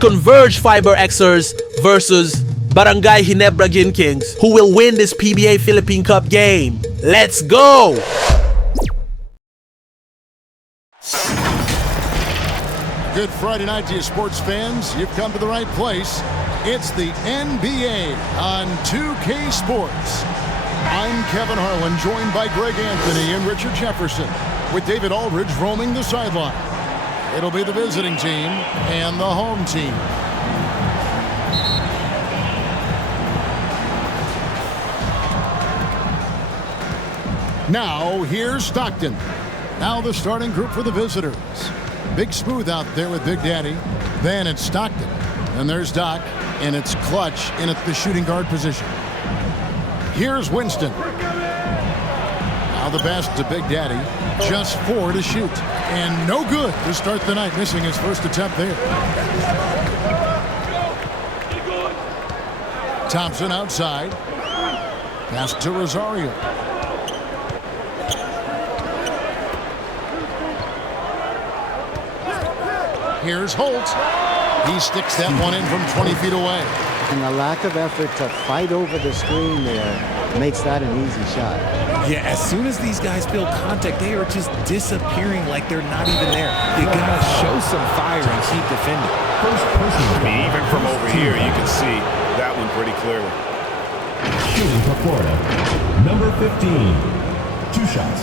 CONVERGE FIBEREXERS versus Barangay Ginebra Kings, who will win this PBA Philippine Cup game. Let's go! Good Friday night to you sports fans. You've come to the right place. It's the NBA on 2K Sports. I'm Kevin Harlan, joined by Greg Anthony and Richard Jefferson, with David Aldridge roaming the sideline. It'll be the visiting team and the home team. Now, here's Stockton. Now the starting group for the visitors. Big Smooth out there with Big Daddy. Then it's Stockton. And there's Doc. And it's Clutch in at the shooting guard position. Here's Winston. Now the pass to Big Daddy. Just 4 to shoot. And no good to start the night, missing his first attempt there. Thompson outside. Pass to Rosario. Here's Holt. He sticks that one in from 20 feet away. And the lack of effort to fight over the screen there makes that an easy shot. Yeah, as soon as these guys feel contact, they are just disappearing like they're not even there. You gotta show some fire and keep defending. I mean, even from over here, you can see that one pretty clearly. Shooting for Florida, number 15, 2 shots.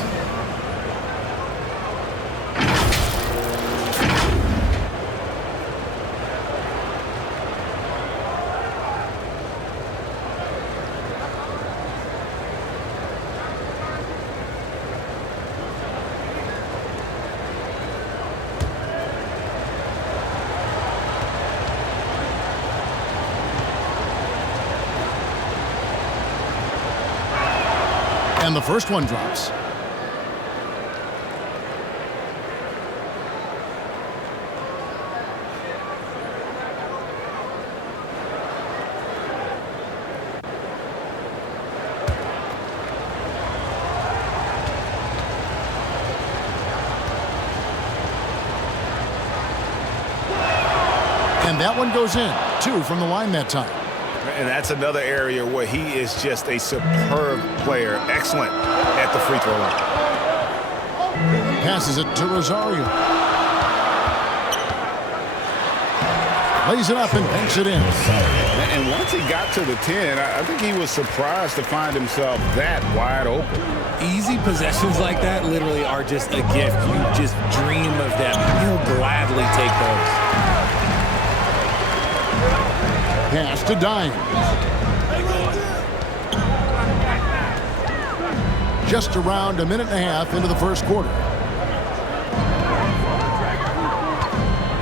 And the first one drops. And that one goes in. 2 from the line that time. And that's another area where he is just a superb player. Excellent at the free throw line. Passes it to Rosario. Lays it up and banks it in. And once he got to the 10, I think he was surprised to find himself that wide open. Easy possessions like that literally are just a gift. You just dream of them. He'll gladly take those. Pass to Dimes. Just around a minute and a half into the first quarter.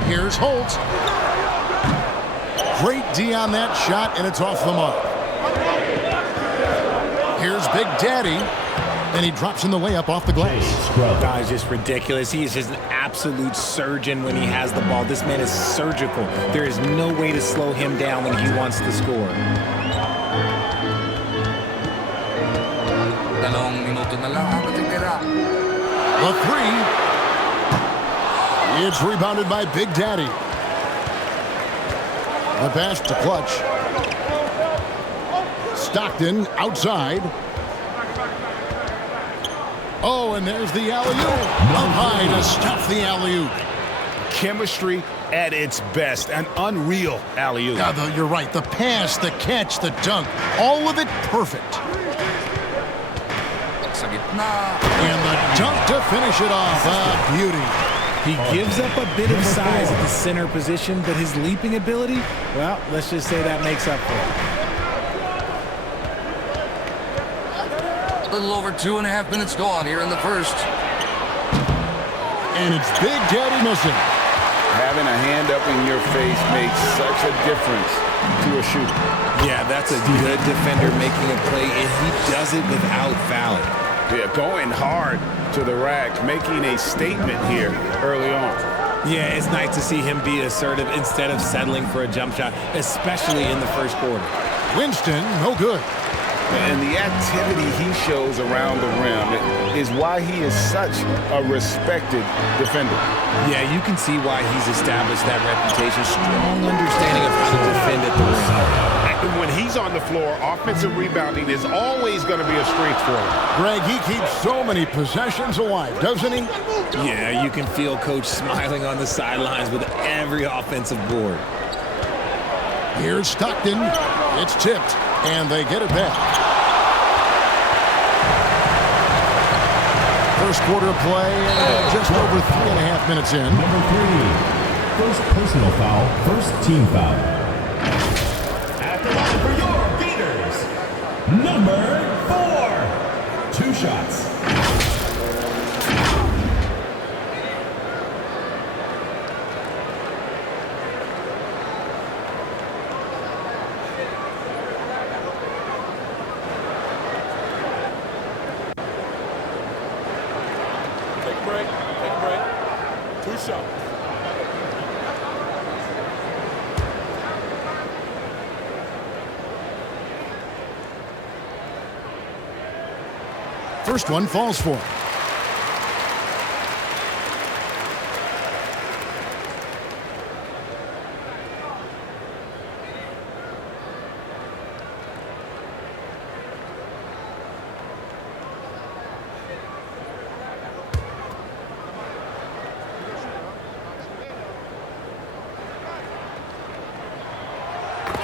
Here's Holt. Great D on that shot, and it's off the mark. Here's Big Daddy, and he drops in the layup off the glass. He's just ridiculous. He is just an absolute surgeon when he has the ball. This man is surgical. There is no way to slow him down when he wants to score. The 3. It's rebounded by Big Daddy. The pass to Clutch. Stockton outside. Oh, and there's the alley-oop. Up high to stop the alley-oop. Chemistry at its best. An unreal alley-oop. You're right. The pass, the catch, the dunk. All of it perfect. And the dunk to finish it off. A beauty. He gives up a bit of size at the center position, but his leaping ability, well, let's just say that makes up for it. A little over 2.5 minutes gone here in the first. And it's Big Daddy missing. Having a hand up in your face makes such a difference to a shooter. Yeah, that's a good defender making a play, and he does it without fouling. Yeah, going hard to the rack, making a statement here early on. Yeah, it's nice to see him be assertive instead of settling for a jump shot, especially in the first quarter. Winston, no good. And the activity he shows around the rim is why he is such a respected defender. Yeah, you can see why he's established that reputation. Strong understanding of how to defend at the rim. And when he's on the floor, offensive rebounding is always going to be a strength for him. Greg, he keeps so many possessions alive, doesn't he? Yeah, you can feel Coach smiling on the sidelines with every offensive board. Here's Stockton. It's tipped, and they get it back. First quarter play, just over 3.5 minutes in. Number 3, first personal foul, first team foul. At the line for your Gators, number 4, 2 shots. First one falls for him.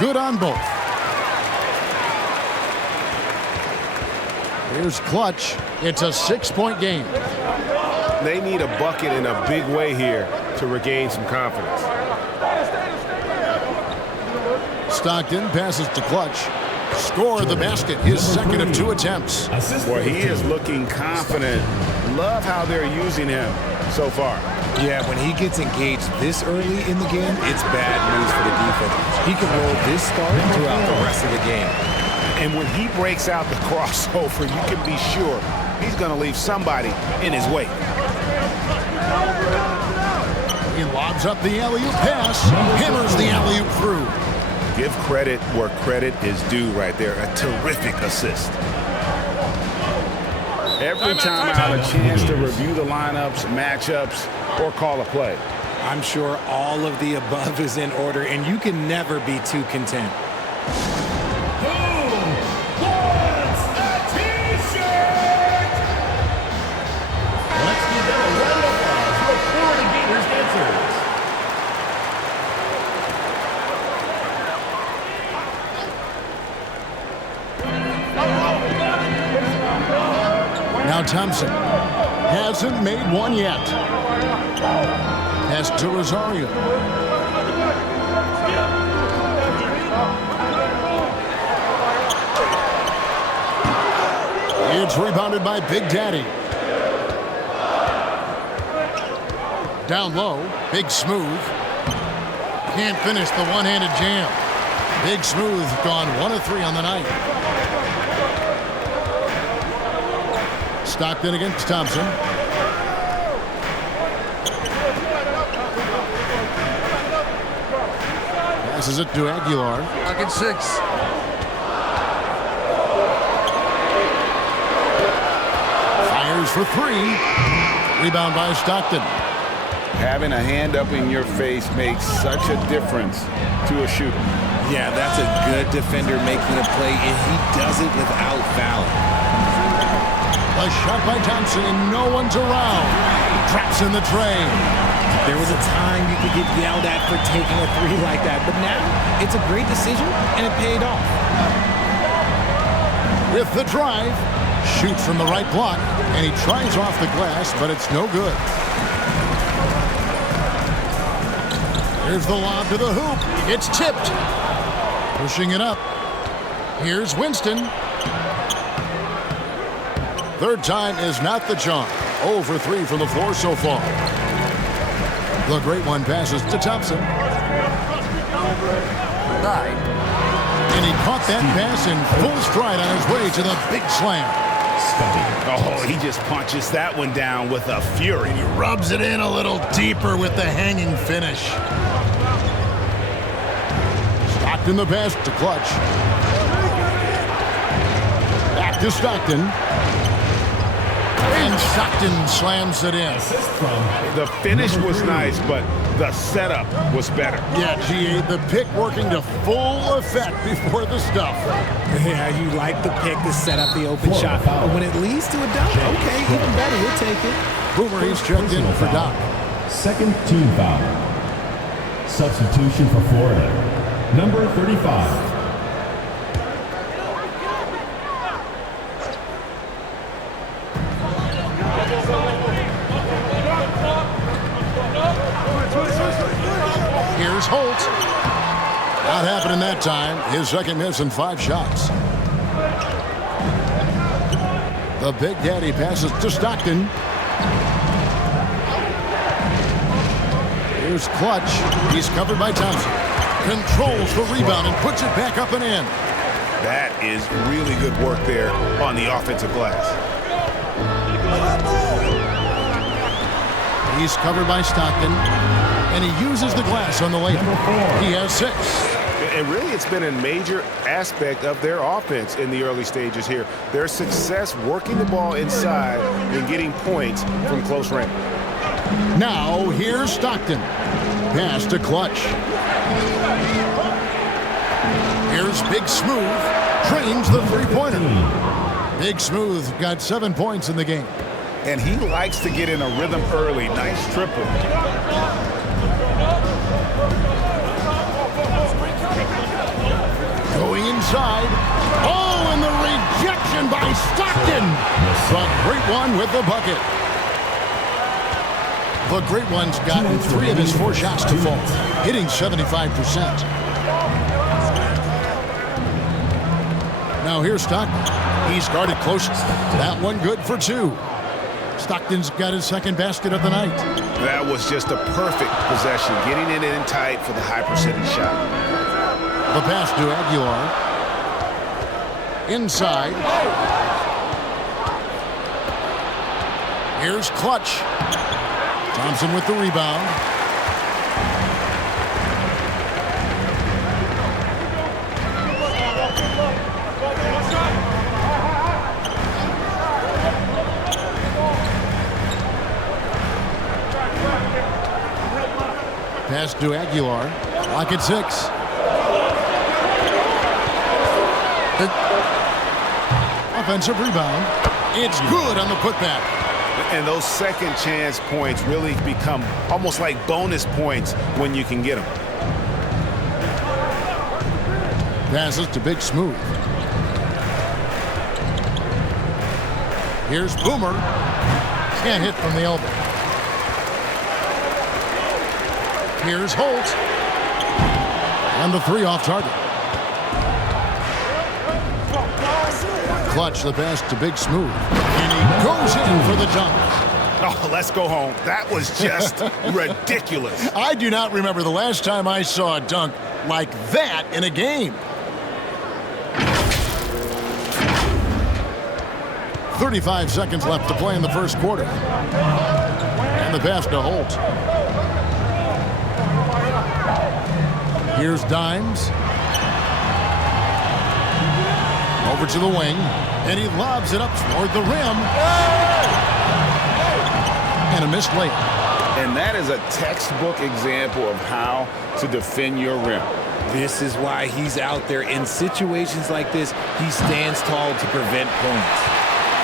Good on both. Here's Clutch. It's a 6-point game. They need a bucket in a big way here to regain some confidence. Stockton passes to Clutch. Score the basket, his second of 2 attempts. Well, he is looking confident. Love how they're using him so far. Yeah, when he gets engaged this early in the game, it's bad news for the defense. He can roll this start throughout the rest of the game. And when he breaks out the crossover, you can be sure he's going to leave somebody in his wake. He lobs up the alley-oop pass, hammers the alley-oop through. Give credit where credit is due right there. A terrific assist. Every time I have a chance to review the lineups, matchups, or call a play. I'm sure all of the above is in order, and you can never be too content. Now Thompson hasn't made one yet. Pass to Rosario. It's rebounded by Big Daddy. Down low, Big Smooth. Can't finish the one-handed jam. Big Smooth gone 1 of 3 on the night. Stockton against Thompson. Passes it to Aguilar. Pocket 6. Fires for 3. Rebound by Stockton. Having a hand up in your face makes such a difference to a shooter. Yeah, that's a good defender making a play, and he does it without fouling. A shot by Thompson, and no one's around. Traps in the tray. There was a time you could get yelled at for taking a 3 like that, but now it's a great decision, and it paid off. With the drive, shoots from the right block, and he tries off the glass, but it's no good. Here's the lob to the hoop. It's tipped. Pushing it up. Here's Winston. Third time is not the charm. 0 for 3 from the floor so far. The great one passes to Thompson. 9. And he caught that pass in full stride on his way to the big slam. Oh, he just punches that one down with a fury. He rubs it in a little deeper with the hanging finish. Stockton the pass to Clutch. to Stockton. And Stockton slams it in. Assist from The finish was nice, but the setup was better. Yeah, GA, the pick working to full effect before the stuff. Yeah, you like the pick to set up the open shot. But when it leads to a dunk, okay, even better, we'll take it. Boomer, he's checked in for Doc. second team foul. Substitution for Florida. Number 35. Here's Holt. Not happening that time. His second miss in 5 shots. The Big Daddy passes to Stockton. Here's Clutch. He's covered by Thompson. Controls the rebound and puts it back up and in. That is really good work there on the offensive glass. He's covered by Stockton. And he uses the glass on the layup. He has 6. And really, it's been a major aspect of their offense in the early stages here. Their success working the ball inside and getting points from close range. Now, here's Stockton. Pass to Clutch. Here's Big Smooth. Trains the three-pointer. Big Smooth got 7 points in the game. And he likes to get in a rhythm early. Nice triple. Going inside. Oh, and the rejection by Stockton. The Great One with the bucket. The Great One's gotten 3 of his 4 shots to fall, hitting 75%. Now here's Stockton. He's guarded close. That one good for 2. Stockton's got his second basket of the night. That was just a perfect possession, getting it in tight for the high percentage shot. The pass to Aguilar. Inside. Here's Clutch. Thompson with the rebound. Pass to Aguilar. Clock at 6. Offensive rebound. It's good on the putback. And those second chance points really become almost like bonus points when you can get them. Passes to Big Smooth. Here's Boomer. Can't hit from the elbow. Here's Holt. And the 3 off target. Clutch the pass to Big Smooth. And he goes in for the dunk. Oh, let's go home. That was just ridiculous. I do not remember the last time I saw a dunk like that in a game. 35 seconds left to play in the first quarter. And the pass to Holt. Here's Dimes. Over to the wing. And he lobs it up toward the rim. And a missed layup. And that is a textbook example of how to defend your rim. This is why he's out there. In situations like this, he stands tall to prevent points.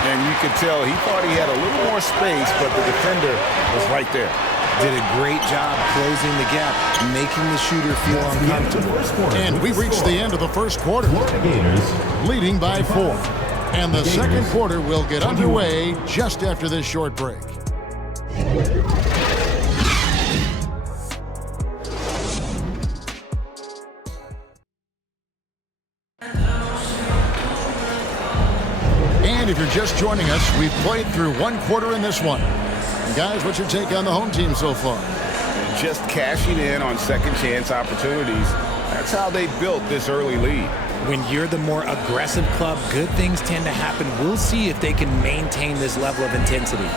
And you could tell he thought he had a little more space, but the defender was right there. Did a great job closing the gap, making the shooter feel uncomfortable. And we reached the end of the first quarter, leading by 4. And the second quarter will get underway just after this short break. And if you're just joining us, we've played through 1 quarter in this one. And guys, what's your take on the home team so far? Just cashing in on second chance opportunities. That's how they built this early lead. When you're the more aggressive club, good things tend to happen. We'll see if they can maintain this level of intensity.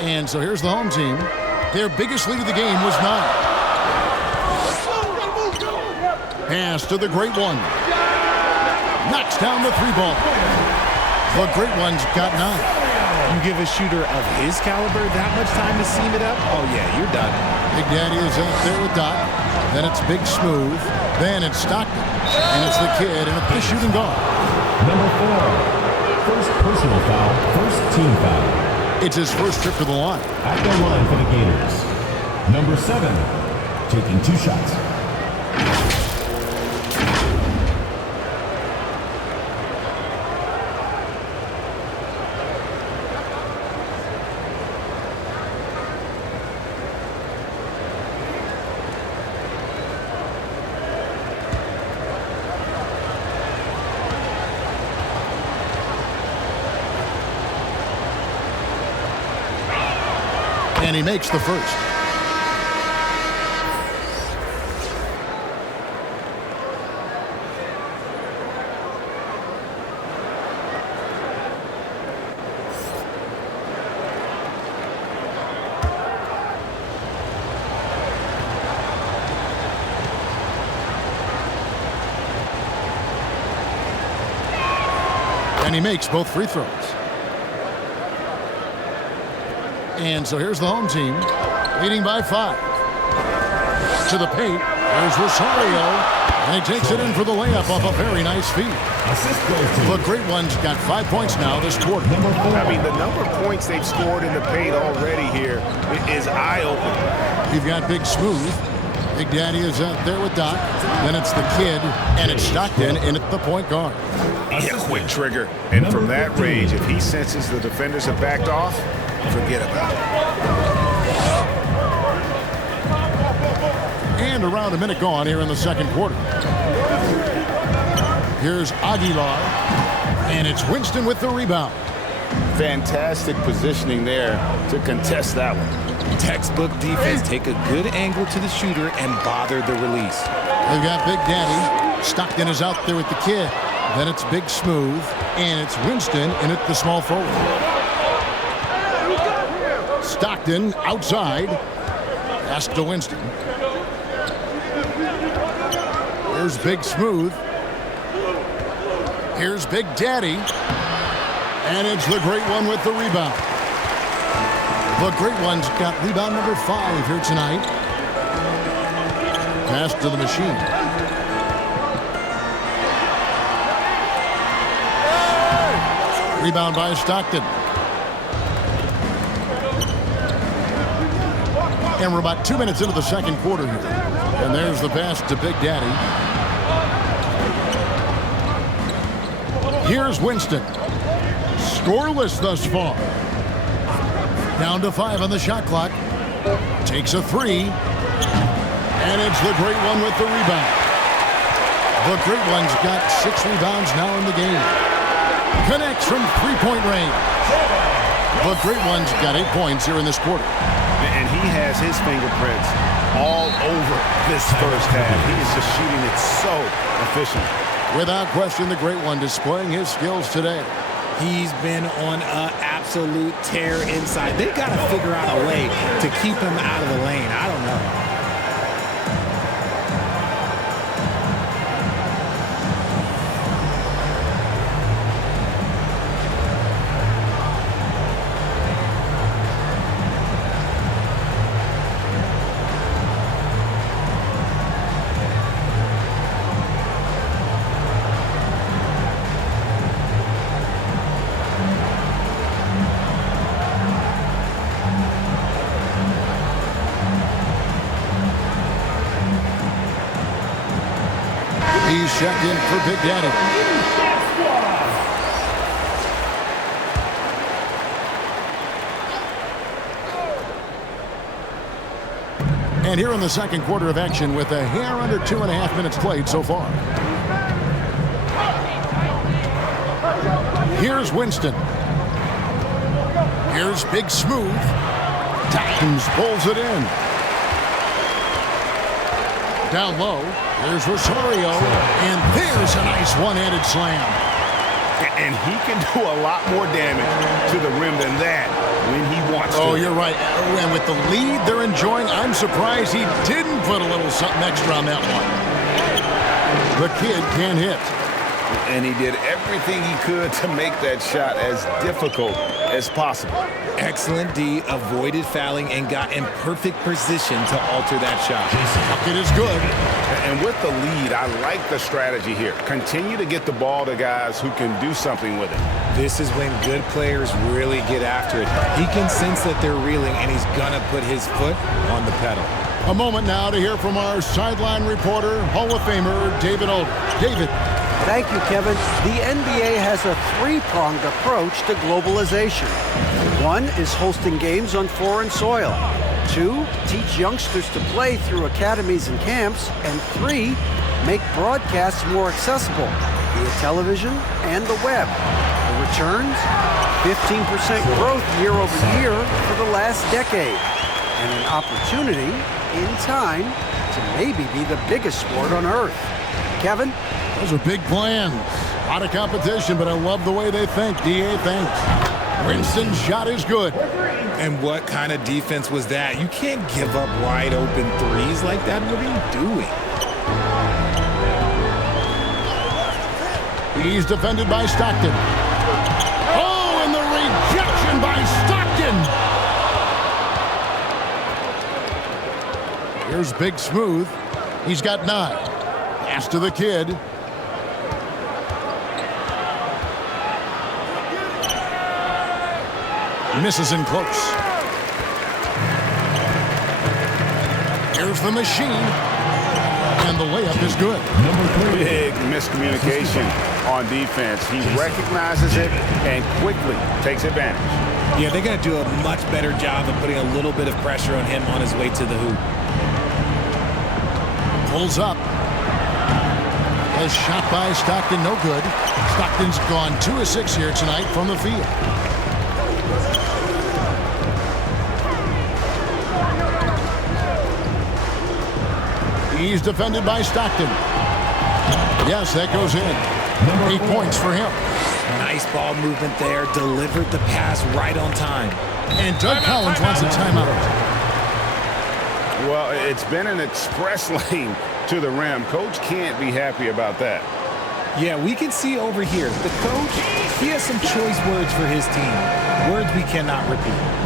And so here's the home team. Their biggest lead of the game was 9. Pass to the Great One. Knocks down the 3-ball. The Great One's got 9. You give a shooter of his caliber that much time to seam it up, oh yeah, you're done. Big Daddy is out there with Doc. Then it's Big Smooth. Then it's Stockton. And it's the kid and it's the shooting guard. Number 4. First personal foul, first team foul. It's his first trip to the line. At the line for the Gators. Number 7. Taking 2 shots. And he makes the first. And he makes both free throws. And so here's the home team, leading by 5. To the paint, there's Rosario, and he takes it in for the layup off a very nice feed. The Great One's got 5 points now this quarter. I mean, the number of points they've scored in the paint already here is eye-opening. You've got Big Smooth. Big Daddy is out there with Doc. Then it's the kid, and it's Stockton in at the point guard. Yeah, quick trigger. And from that range, if he senses the defenders have backed off, forget about it. And around a minute gone here in the second quarter. Here's Aguilar, and it's Winston with the rebound. Fantastic positioning there to contest that one. Textbook defense. Take a good angle to the shooter and bother the release. They've got Big Daddy. Stockton is out there with the kid. Then it's Big Smooth, and it's Winston in at the small forward. Stockton outside. Pass to Winston. Here's Big Smooth. Here's Big Daddy. And it's the Great One with the rebound. The Great One's got rebound number 5 here tonight. Pass to the machine. Rebound by Stockton. And we're about 2 minutes into the second quarter here. And there's the pass to Big Daddy. Here's Winston. Scoreless thus far. Down to 5 on the shot clock. Takes a 3. And it's the Great One with the rebound. The Great One's got 6 rebounds now in the game. Connects from 3-point range. The Great One's got 8 points here in this quarter. And he has his fingerprints all over this first half. He is just shooting it so efficient. Without question, the Great One displaying his skills today. He's been on an absolute tear inside. They've got to figure out a way to keep him out of the lane. I don't know. He's checked in for Big Daddy. And here in the second quarter of action with a hair under 2.5 minutes played so far. Here's Winston. Here's Big Smooth. Titans pulls it in. Down low, there's Rosario, and there's a nice one-handed slam. And he can do a lot more damage to the rim than that when he wants to. Oh, you're right. And with the lead they're enjoying, I'm surprised he didn't put a little something extra on that one. The kid can't hit. And he did everything he could to make that shot as difficult as possible. Excellent D, avoided fouling and got in perfect position to alter that shot. Bucket is good. And with the lead, I like the strategy here. Continue to get the ball to guys who can do something with it. This is when good players really get after it. He can sense that they're reeling, and he's gonna put his foot on the pedal. A moment now to hear from our sideline reporter, Hall of Famer David Aldridge. David. Thank you, Kevin. The NBA has a three-pronged approach to globalization. One is hosting games on foreign soil. Two, teach youngsters to play through academies and camps. And three, make broadcasts more accessible via television and the web. The returns? 15% growth year over year for the last decade. And an opportunity, in time, to maybe be the biggest sport on earth. Kevin? Those are big plans. A lot of competition, but I love the way they think. DA thinks. Winston's shot is good. And what kind of defense was that? You can't give up wide open threes like that. What are you doing? He's defended by Stockton. Oh, and the rejection by Stockton. Here's Big Smooth. He's got 9. Pass to the kid. Misses in close. Here's the machine. And the layup is good. Big miscommunication on defense. He recognizes it and quickly takes advantage. Yeah, they got to do a much better job of putting a little bit of pressure on him on his way to the hoop. Pulls up. A shot by Stockton, no good. Stockton's gone 2 of 6 here tonight from the field. He's defended by Stockton. Yes, that goes in. 8 points for him. Nice ball movement there. Delivered the pass right on time. And Doug Collins wants a timeout. Well, it's been an express lane to the rim. Coach can't be happy about that. Yeah, we can see over here. The coach, he has some choice words for his team. Words we cannot repeat.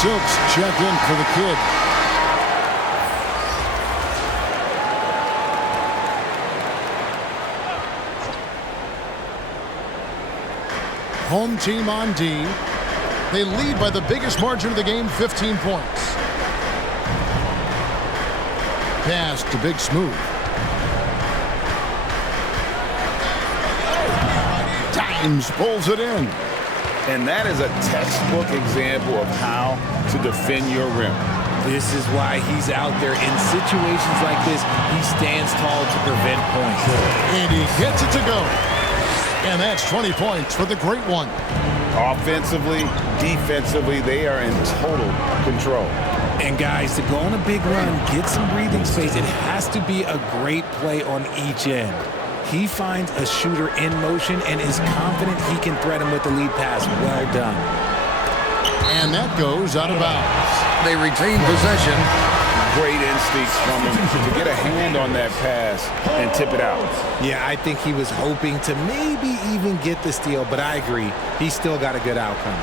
Silks check in for the kid. Home team on D. They lead by the biggest margin of the game, 15 points. Pass to Big Smooth. Dimes pulls it in. And that is a textbook example of how to defend your rim. This is why he's out there in situations like this. He stands tall to prevent points. And he gets it to go. And that's 20 points for the great one. Offensively, defensively, they are in total control. And guys, to go on a big run, get some breathing space, it has to be a great play on each end. He finds a shooter in motion and is confident he can threat him with the lead pass. Well done. And that goes out of bounds. They retain possession. great instincts from him to get a hand on that pass and tip it out. Yeah, I think he was hoping to maybe even get the steal, but I agree. He still got a good outcome.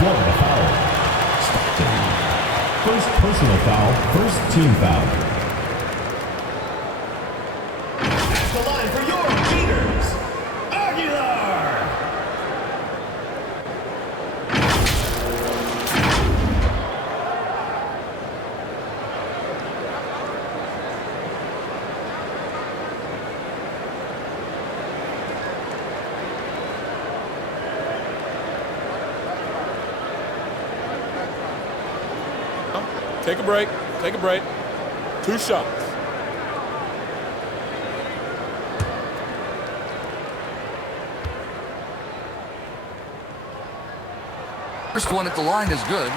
Florida foul. First personal foul, first team foul. At the line for your Gators, Aguilar. Take a break. Take a break. 2 shots. First one at the line is good.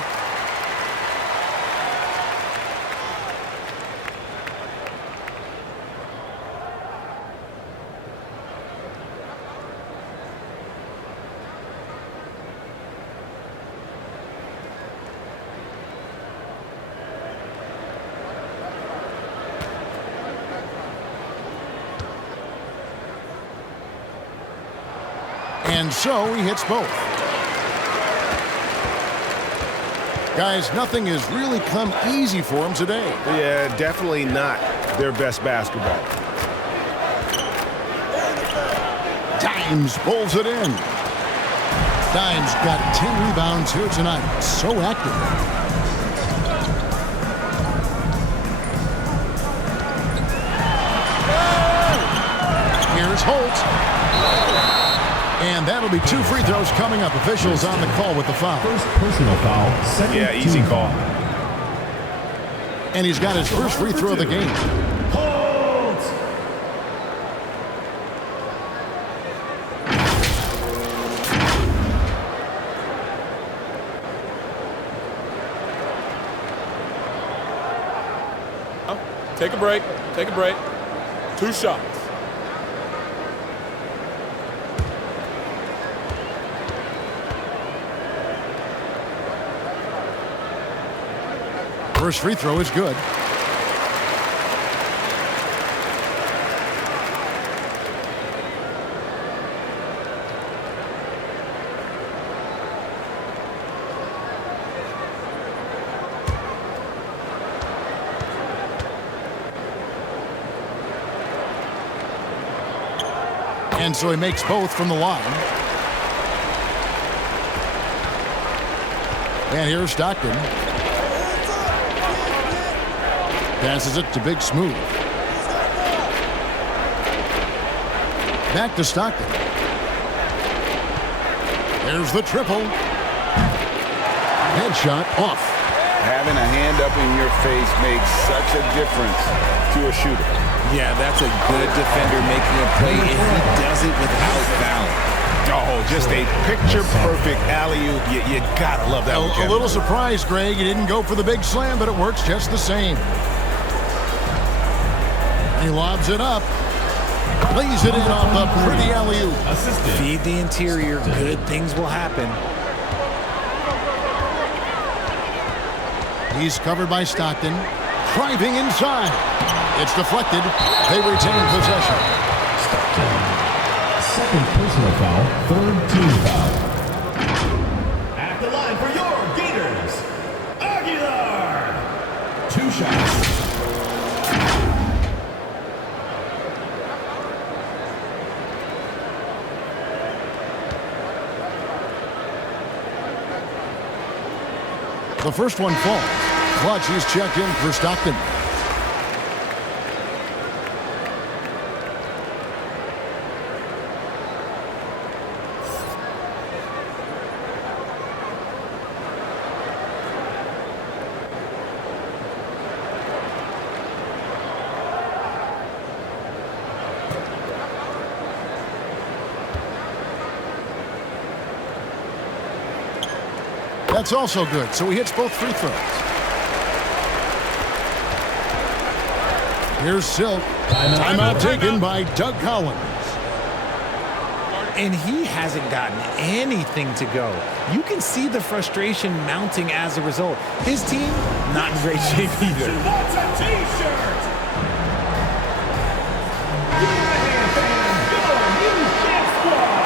And so he hits both. Guys, nothing has really come easy for him today. Yeah, definitely not their best basketball. Dimes pulls it in. Dimes got 10 rebounds here tonight. So active. Here's Holt. And that'll be 2 free throws coming up. Officials on the call with the foul. First personal foul, second Yeah, easy team call. foul. And he's got his first free throw of the game. Hold! Take a break. Take a break. 2 shots. First free throw is good. And so he makes both from the line. And here's Stockton. Passes it to Big Smooth. Back to Stockton. There's the triple. Headshot off. Having a hand up in your face makes such a difference to a shooter. Yeah, that's a good defender making a play, and he does it without foul. Oh, just a picture-perfect alley-oop. You gotta love that one, A Kevin. little surprise, Greg. He didn't go for the big slam, but it works just the same. He lobs it up. Lays it in off the pretty alley-oop. Assistant. Feed the interior, good things will happen. He's covered by Stockton. Driving inside. It's deflected. They retain possession. Second personal foul, third team foul. At the line for your Gators, Aguilar. 2 shots. The first one falls. Clutch is checked in for Stockton. That's also good, so he hits both free throws. Here's Silk. Timeout taken by Doug Collins. And he hasn't gotten anything to go. You can see the frustration mounting as a result. His team, not in great shape either. That's a t-shirt! Give it a hand, fans! Go, Use Jet Squad!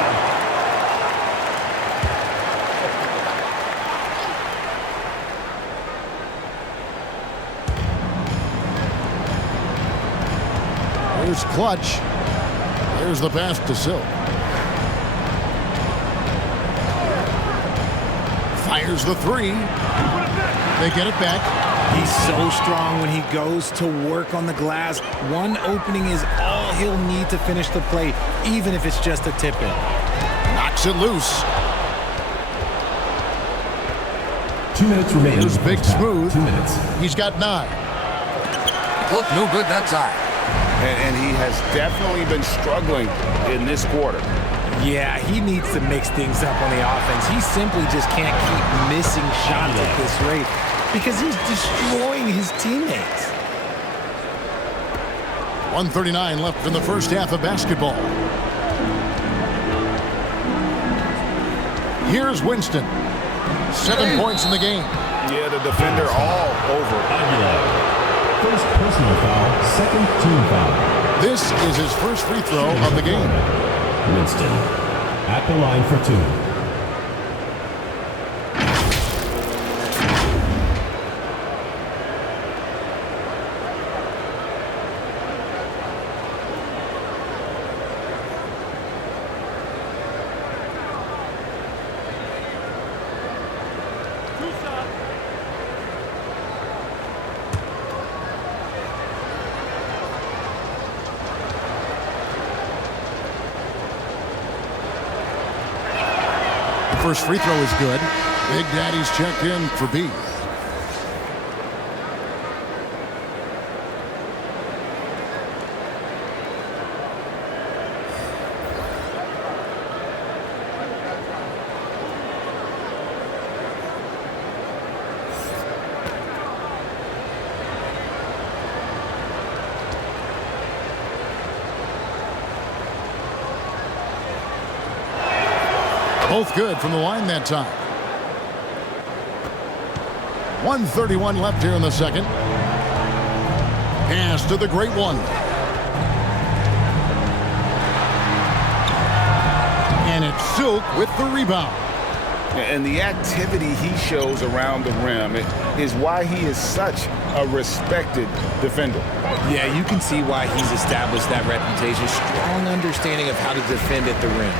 Here's Clutch. Here's the pass to Silk. Fires the three. They get it back. He's so strong when he goes to work on the glass. One opening is all he'll need to finish the play, even if it's just a tip-in. Knocks it loose. 2 minutes remaining. Here's Big Smooth. 2 minutes. He's got 9. Look no good that time. And he has definitely been struggling in this quarter. Yeah, he needs to mix things up on the offense. He simply just can't keep missing shots at this rate because he's destroying his teammates. 1:39 left in the first half of basketball. Here's Winston. 7 points in the game. Yeah, the defender all over. First personal foul, second team foul. This is his first free throw of the game. Winston at the line for 2. First free throw is good. Big Daddy's checked in for B. Both good from the line that time. 1:31 left here in the second. Pass to the great one. And it's Silk with the rebound. And the activity he shows around the rim is why he is such a respected defender. Yeah, you can see why he's established that reputation. Strong understanding of how to defend at the rim.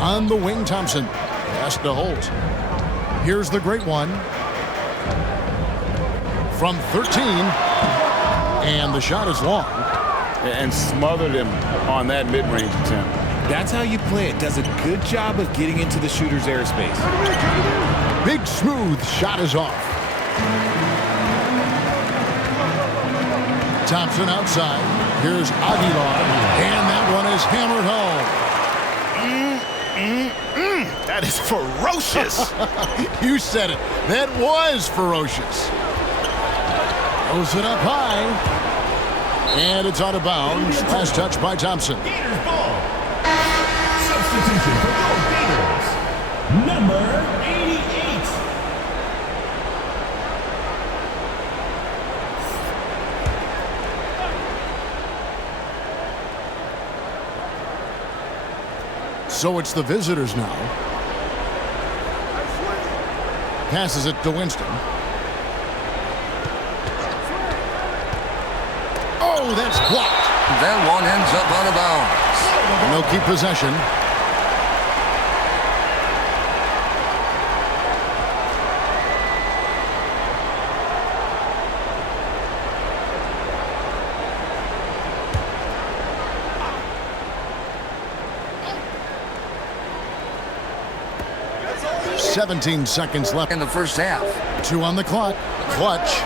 On the wing, Thompson. Pass to Holt. Here's the great one. From 13. And the shot is long. And smothered him on that mid-range attempt. That's how you play it. Does a good job of getting into the shooter's airspace. Big Smooth shot is off. Thompson outside. Here's Aguilar. And that one is hammered home. That is ferocious. You said it. That was ferocious. Throws it up high. And it's out of bounds. Last touch by Thompson. Gators ball. Substitution for your Gators. Number 88. So it's the visitors now. Passes it to Winston. Oh, that's blocked. That one ends up out of bounds. And they'll keep possession. "17 seconds left In the first half. 2 on the clock. Clutch.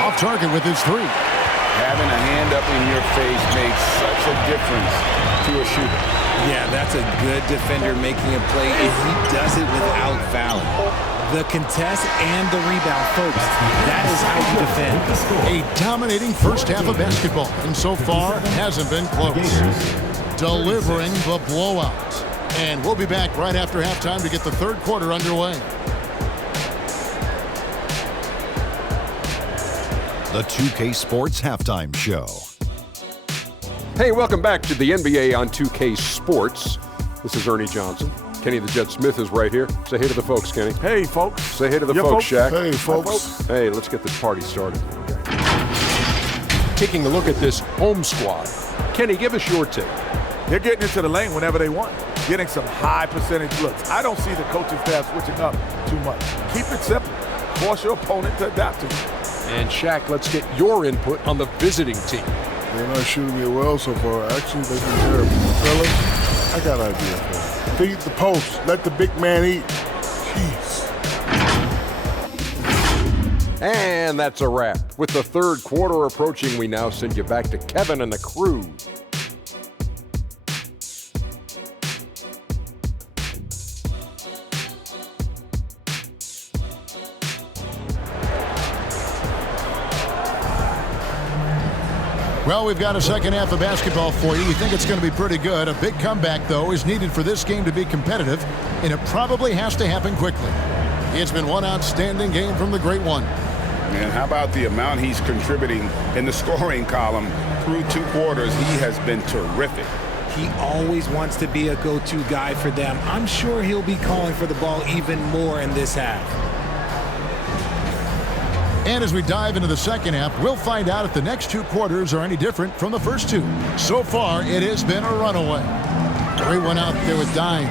Off target with his 3. Having a hand up in your face makes such a difference to a shooter. Yeah, that's a good defender making a play, and he does it without fouling. The contest and the rebound, folks, that is how you defend. A dominating first half of basketball, and so far hasn't been close. Delivering the blowout. And we'll be back right after halftime to get the third quarter underway. The 2K Sports Halftime Show. Hey, welcome back to the NBA on 2K Sports. This is Ernie Johnson. Kenny the Jet Smith is right here. Say hey to the folks, Kenny. Hey, folks. Say hey to the folks, Shaq. Hey, folks. Hey, let's get this party started. Taking a look at this home squad. Kenny, give us your take. They're getting into the lane whenever they want, getting some high percentage looks. I don't see the coaching staff switching up too much. Keep it simple. Force your opponent to adapt to you. And Shaq, let's get your input on the visiting team. They're not shooting it well so far. Actually, they've been terrible. Fellas, I got an idea for you. Feed the post. Let the big man eat. Jeez. And that's a wrap. With the third quarter approaching, we now send you back to Kevin and the crew. Well, we've got a second half of basketball for you. We think it's going to be pretty good. A big comeback, though, is needed for this game to be competitive, and it probably has to happen quickly. It's been one outstanding game from the Great One. And how about the amount he's contributing in the scoring column through 2 quarters? He has been terrific. He always wants to be a go-to guy for them. I'm sure he'll be calling for the ball even more in this half. And as we dive into the second half, we'll find out if the next 2 quarters are any different from the first 2. So far, it has been a runaway. Great one out there with Dines.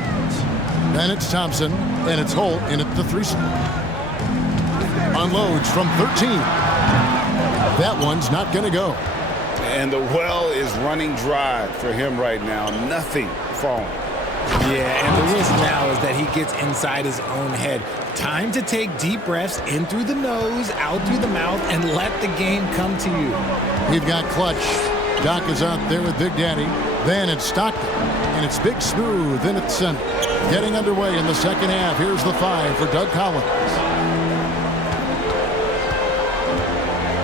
Then it's Thompson, and it's Holt in at the 3. Unloads from 13. That one's not going to go. And the well is running dry for him right now. Nothing falling. Yeah, and the risk now is that he gets inside his own head. Time to take deep breaths in through the nose, out through the mouth, and let the game come to you. We've got Clutch. Doc is out there with Big Daddy. Then it's Stockton. And it's Big Smooth in at center. Getting underway in the second half. Here's the 5 for Doug Collins.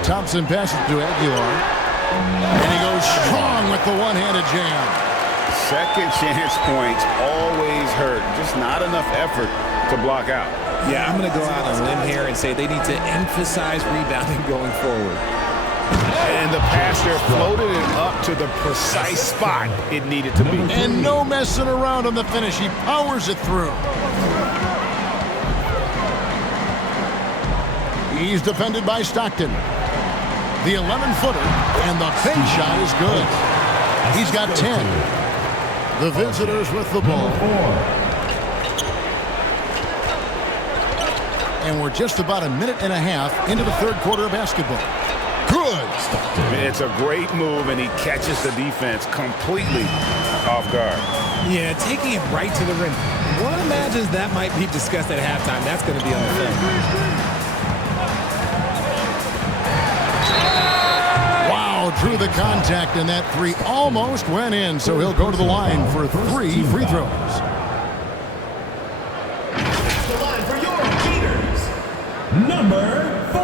Thompson passes to Aguilar. And he goes strong with the one-handed jam. Second chance points always hurt. Just not enough effort to block out. Yeah, I'm going to go out on a limb here and say they need to emphasize rebounding going forward. And the passer floated it up to the precise spot it needed to be. And no messing around on the finish. He powers it through. He's defended by Stockton. The 11-footer, and the fake shot is good. He's got 10. The visitors with the ball. And we're just about a minute and a half into the third quarter of basketball. Good. It's a great move, and he catches the defense completely off guard. Yeah, taking it right to the rim. One imagines that might be discussed at halftime. That's going to be on the film. Wow, drew the contact, and that 3 almost went in, so he'll go to the line for 3 free throws. The line for your Gators, number 4.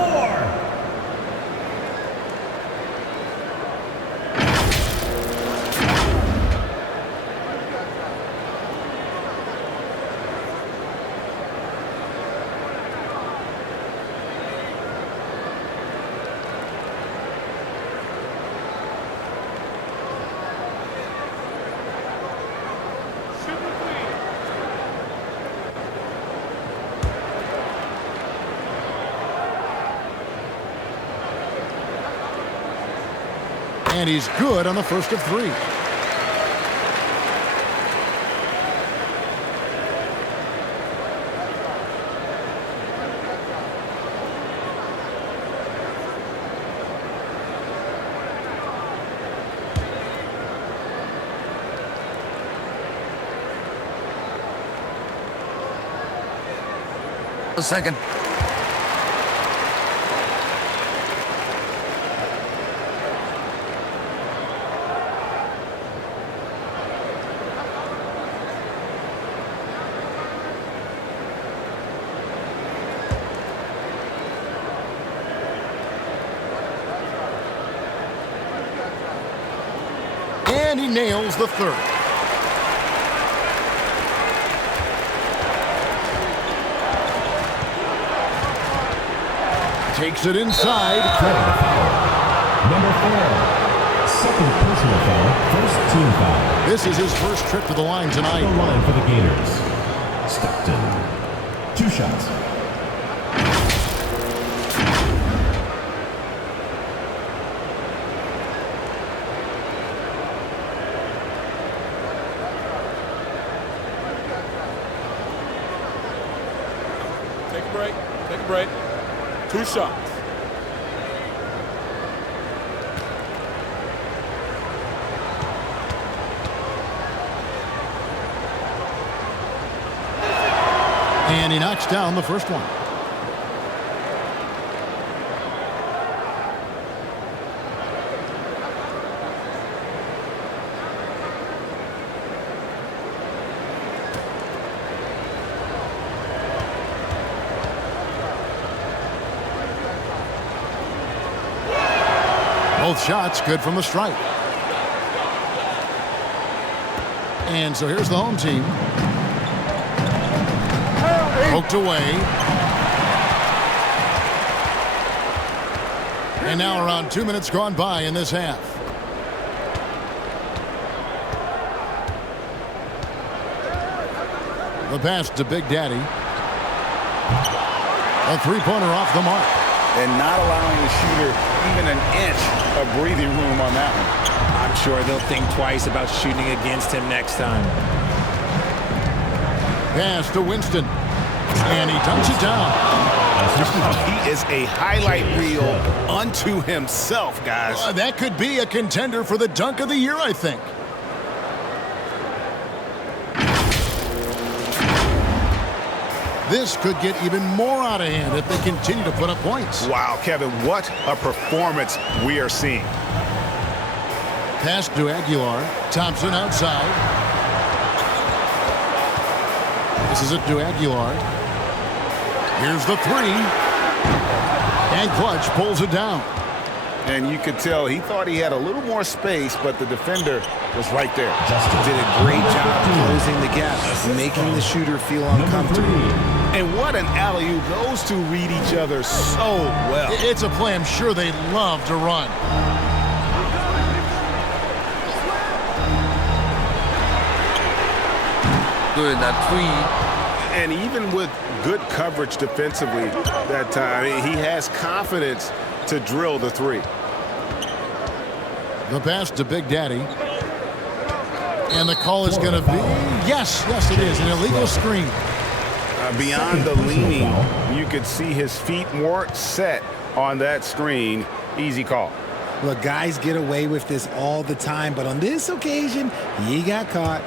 And he's good on the first of 3. A second. he nails the third. Takes it inside. Number 4. Second personal foul. First team foul. This is his first trip to the line tonight. The line for the Gators. Stockton. 2 shots. Take a break. Take a break. 2 shots. And he knocks down the first one. Both shots good from the stripe. And so here's the home team. Poked away. And now around 2 minutes gone by in this half. The pass to Big Daddy. A three-pointer off the mark. And not allowing the shooter even an inch of breathing room on that one. I'm sure they'll think twice about shooting against him next time. Pass to Winston. And he dunks it down. He is a highlight reel unto himself, guys. That could be a contender for the dunk of the year, I think. This could get even more out of hand if they continue to put up points. Wow, Kevin, what a performance we are seeing. Pass to Aguilar. Thompson outside. This is it to Aguilar. Here's the three. And Clutch pulls it down. And you could tell he thought he had a little more space, but the defender was right there. Did a great job closing the gap, making the shooter feel uncomfortable. And what an alley-oop. Those two read each other so well. It's a play I'm sure they love to run. Good, that 3. And even with good coverage defensively that time, he has confidence to drill the 3. The pass to Big Daddy. And the call is going to be, yes, it is, an illegal screen. Beyond the leaning, you could see his feet more set on that screen. Easy call. Look, guys get away with this all the time, but on this occasion, he got caught.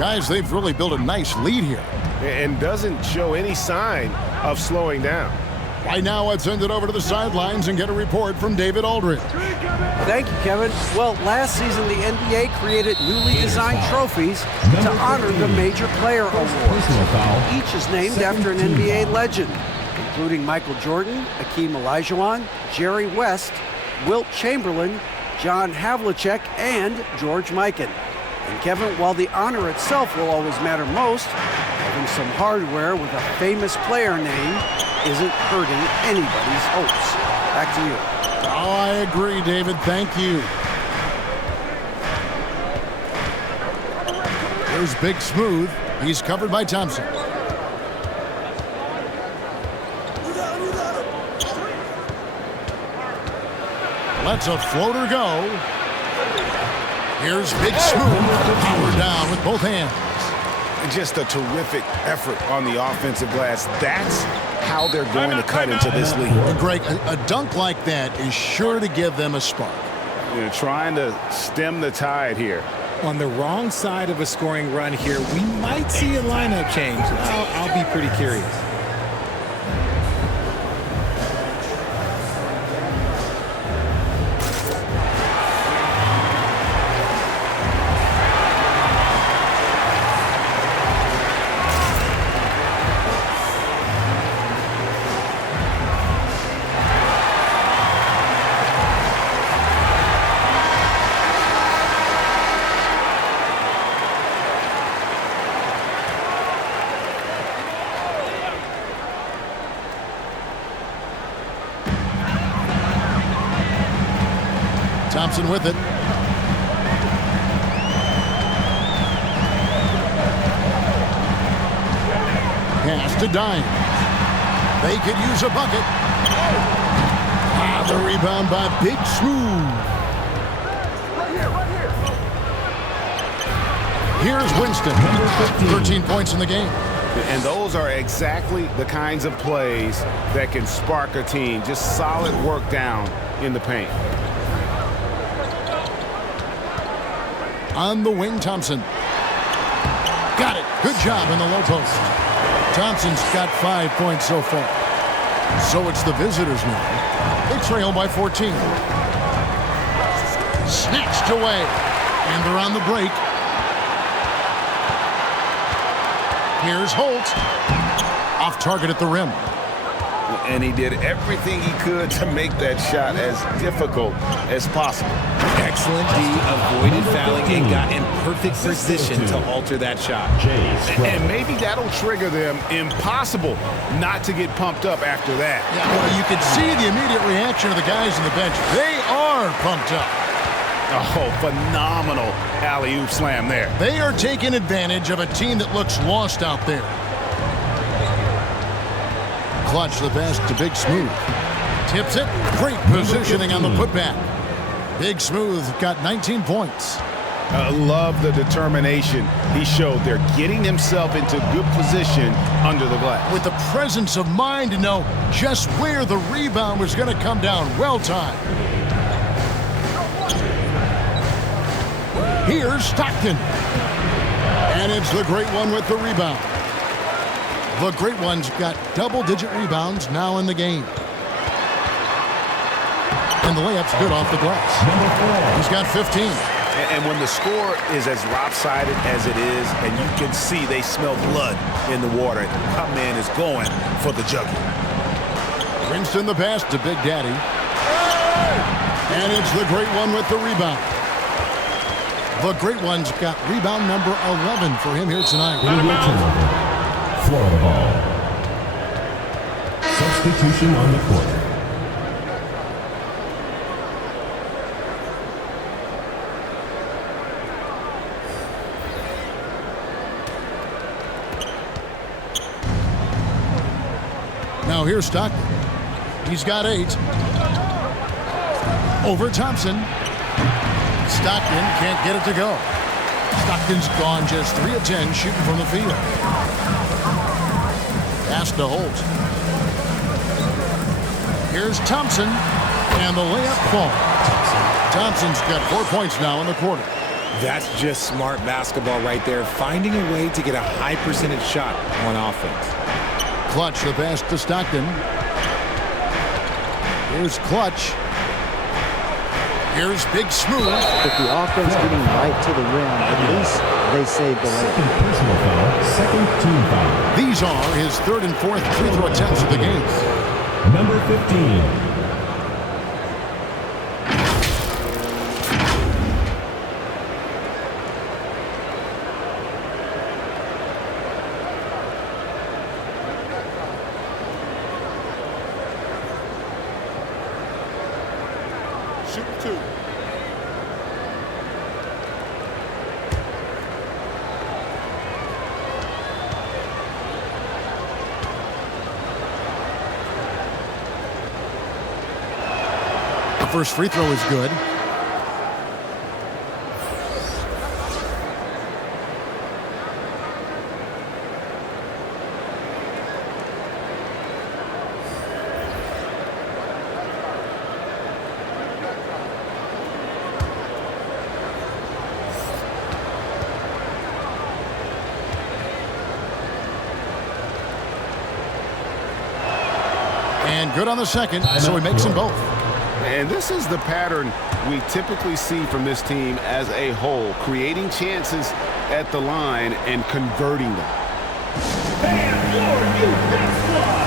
Guys, they've really built a nice lead here. And doesn't show any sign of slowing down. Right now, let's send it over to the sidelines and get a report from David Aldridge. Thank you, Kevin. Well, last season, the NBA created newly designed trophies to honor the Major Player Awards. Each is named after an NBA legend, including Michael Jordan, Hakeem Olajuwon, Jerry West, Wilt Chamberlain, John Havlicek, and George Mikan. And Kevin, while the honor itself will always matter most, having some hardware with a famous player name isn't hurting anybody's hopes. Back to you. Oh, I agree, David. Thank you. Here's Big Smooth. He's covered by Thompson. Lets a floater go. Here's Big Smooth. Power down with both hands. Just a terrific effort on the offensive glass. That's how they're going to cut into this league. Greg, a dunk like that is sure to give them a spark. They're trying to stem the tide here. On the wrong side of a scoring run here, we might see a lineup change. I'll be pretty curious. Thompson with it. Pass to Dime. They could use a bucket. The rebound by Big Smooth. Here's Winston. 13 points in the game. And those are exactly the kinds of plays that can spark a team. Just solid work down in the paint. On the wing, Thompson. Got it. Good job in the low post. Thompson's got 5 points so far. So it's the visitors now. They trail by 14. Snatched away. And they're on the break. Here's Holt. Off target at the rim. And he did everything he could to make that shot as difficult as possible. Excellent D, avoided fouling, and got in perfect position to alter that shot. And maybe that'll trigger them. Impossible not to get pumped up after that. Yeah, well, you can see the immediate reaction of the guys on the bench. They are pumped up. Oh, phenomenal alley-oop slam there. They are taking advantage of a team that looks lost out there. Clutch the pass to Big Smooth. Tips it. Great positioning on the putback. Big Smooth got 19 points. I love the determination he showed there, getting himself into good position under the glass. With the presence of mind to know just where the rebound was going to come down. Well timed. Here's Stockton. And it's the Great One with the rebound. The Great One's got double-digit rebounds now in the game. And the layup's good off the glass. He's got 15. And when the score is as lopsided as it is, and you can see they smell blood in the water, my man is going for the jugular. Winston the pass to Big Daddy. And it's the Great One with the rebound. The Great One's got rebound number 11 for him here tonight. Florida ball. Substitution on the court. Now here's Stockton. He's got 8. Over Thompson. Stockton can't get it to go. Stockton's gone just 3 of 10 shooting from the field. Pass to Holt. Here's Thompson. And the layup falls. Thompson's got 4 points now in the quarter. That's just smart basketball right there. Finding a way to get a high percentage shot on offense. Clutch the pass to Stockton. Here's Clutch. Here's Big Smooth. With the offense getting right to the rim, at least they saved the layup. Second personal foul, second team foul. These are his 3rd and 4th free throw attempts of the game. Number 15. First free throw is good. And good on the second, so he makes them both. And this is the pattern we typically see from this team as a whole, creating chances at the line and converting them. And your defense squad.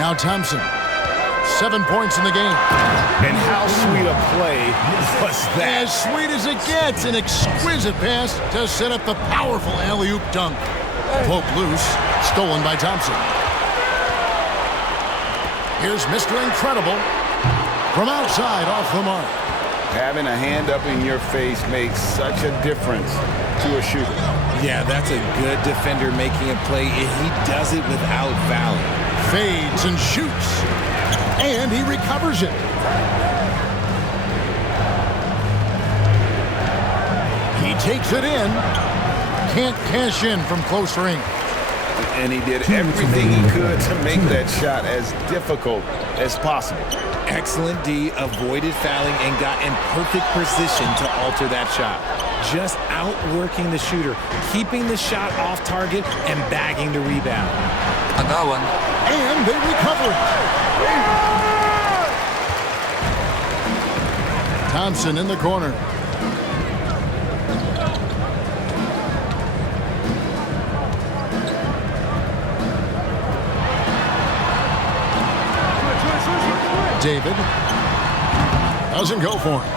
Now Thompson. 7 points in the game. And how sweet a play was that? As sweet as it gets. An exquisite pass to set up the powerful alley-oop dunk. Poke loose. Stolen by Thompson. Here's Mr. Incredible. From outside, off the mark. Having a hand up in your face makes such a difference to a shooter. Yeah, that's a good defender making a play, and he does it without fouling. Fades and shoots. And he recovers it. He takes it in. Can't cash in from close range. And he did everything he could to make that shot as difficult as possible. Excellent D, avoided fouling and got in perfect position to alter that shot. Just outworking the shooter, keeping the shot off target and bagging the rebound. Another one. And they recover it. Thompson in the corner. David doesn't go for him.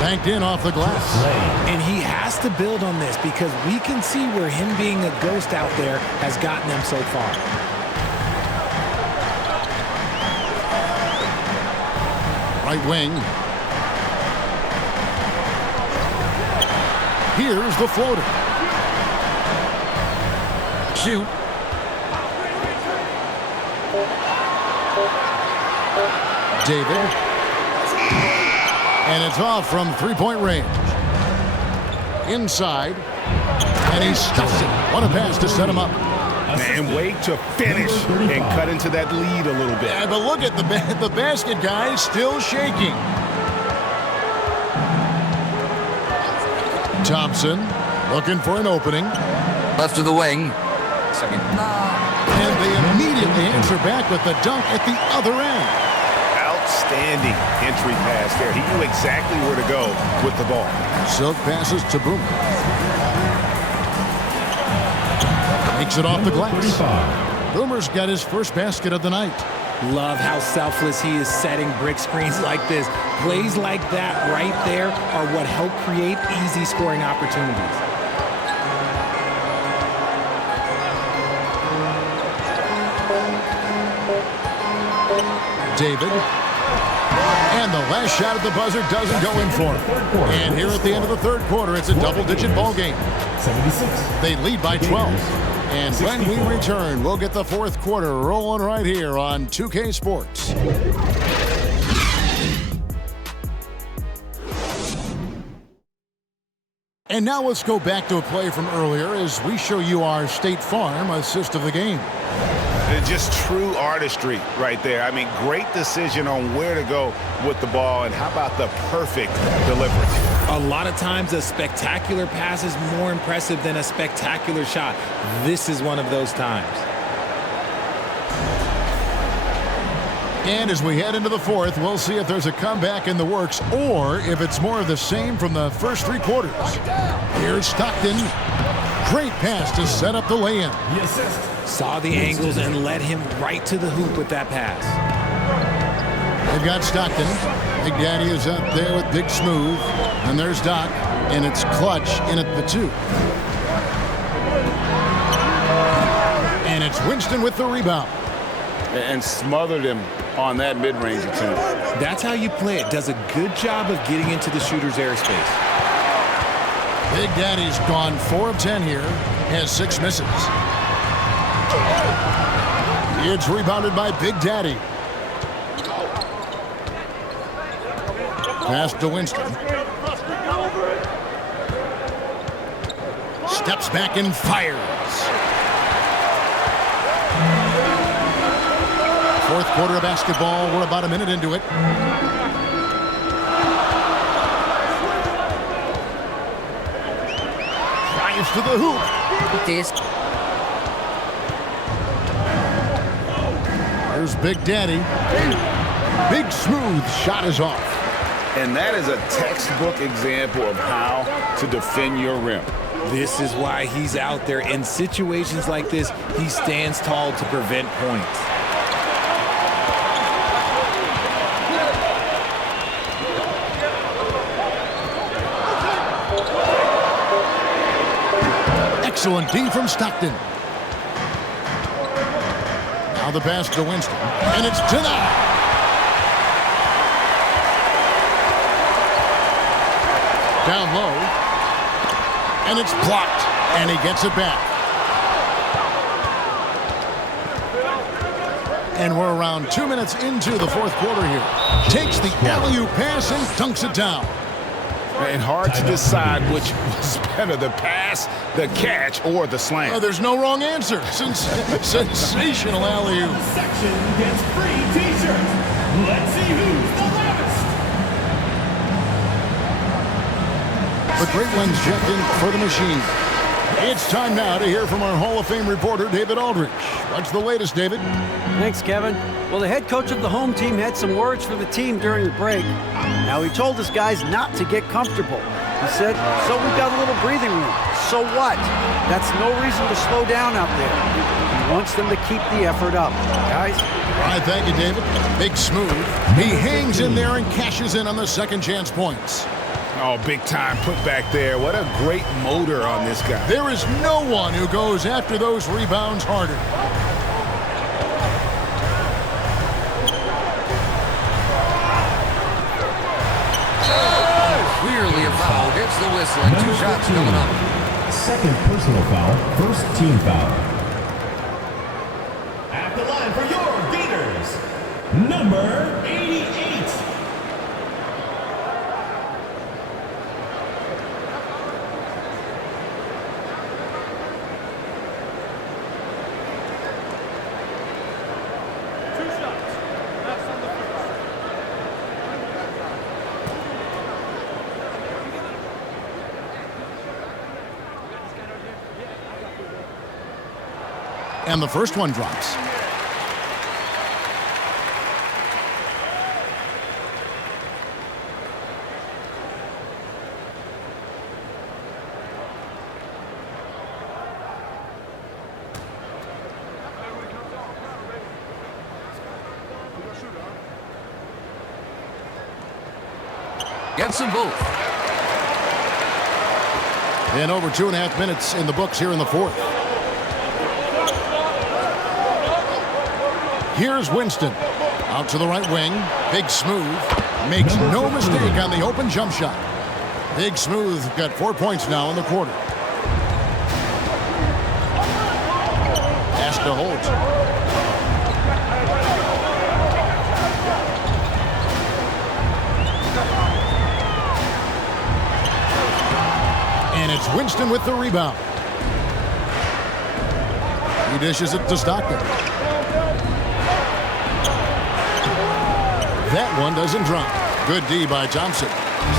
Banked in off the glass. And he has to build on this because we can see where him being a ghost out there has gotten them so far. Right wing. Here's the floater. Shoot. David. And it's off from three-point range. Inside. And he stuffs it. What a pass to set him up. Man, wait to finish and cut into that lead a little bit. Yeah, but look at the basket, guys, still shaking. Thompson looking for an opening. Left of the wing. Second. And they immediately answer back with the dunk at the other end. Outstanding entry pass there. He knew exactly where to go with the ball. Silk passes to Boomer. Makes it off the glass. Boomer's got his first basket of the night. Love how selfless he is setting brick screens like this. Plays like that right there are what help create easy scoring opportunities. David. And the last shot at the buzzer doesn't go in for him. And here at the end of the third quarter, it's a double-digit ball game. 76. They lead by 12. And when we return, we'll get the fourth quarter rolling right here on 2K Sports. And now let's go back to a play from earlier as we show you our State Farm assist of the game. Just true artistry right there. I mean, great decision on where to go with the ball, and how about the perfect delivery? A lot of times a spectacular pass is more impressive than a spectacular shot. This is one of those times. And as we head into the fourth, we'll see if there's a comeback in the works or if it's more of the same from the first three quarters. Here's Stockton. Great pass to set up the lay-in. The assist. Saw the angles and led him right to the hoop with that pass. They've got Stockton. Big Daddy is up there with Big Smooth. And there's Doc. And it's Clutch in at the 2. And it's Winston with the rebound. And smothered him on that mid-range attempt. That's how you play it. Does a good job of getting into the shooter's airspace. Big Daddy's gone 4 of 10 here. Has 6 misses. It's rebounded by Big Daddy. Pass to Winston. Steps back and fires. Fourth quarter of basketball. We're about a minute into it. Drives to the hoop. There's Big Daddy. Big Smooth shot is off. And that is a textbook example of how to defend your rim. This is why he's out there. In situations like this, he stands tall to prevent points. Excellent D from Stockton. Now the pass to Winston, and it's denied. Down low, and it's blocked, and he gets it back. And we're around 2 minutes into the fourth quarter here. Takes the alley-oop pass and dunks it down. And hard to decide which was better, the pass, the catch, or the slam. Oh, there's no wrong answer. Sensational alley-oop. Section gets free t-shirts. Let's see who's the loudest. The great ones checked in for the machine. It's time now to hear from our Hall of Fame reporter, David Aldrich. What's the latest, David? Thanks, Kevin. Well, the head coach of the home team had some words for the team during the break. Now, he told his guys not to get comfortable. He said, so we've got a little breathing room. So what? That's no reason to slow down out there. He wants them to keep the effort up. Guys? All right, thank you, David. Big Smooth. He hangs in there and cashes in on the second chance points. Oh, big time put back there. What a great motor on this guy. There is no one who goes after those rebounds harder. Clearly a foul. Gets the whistle and 2 shots coming up. Second personal foul, first team foul. At the line for your Gators, number 88. And the first one drops. Gets them both. And over 2.5 minutes in the books here in the fourth. Here's Winston. Out to the right wing. Big Smooth. Makes no mistake on the open jump shot. Big Smooth got 4 points now in the quarter. Pass to Holt. And it's Winston with the rebound. He dishes it to Stockton. That one doesn't drop. Good D by Thompson.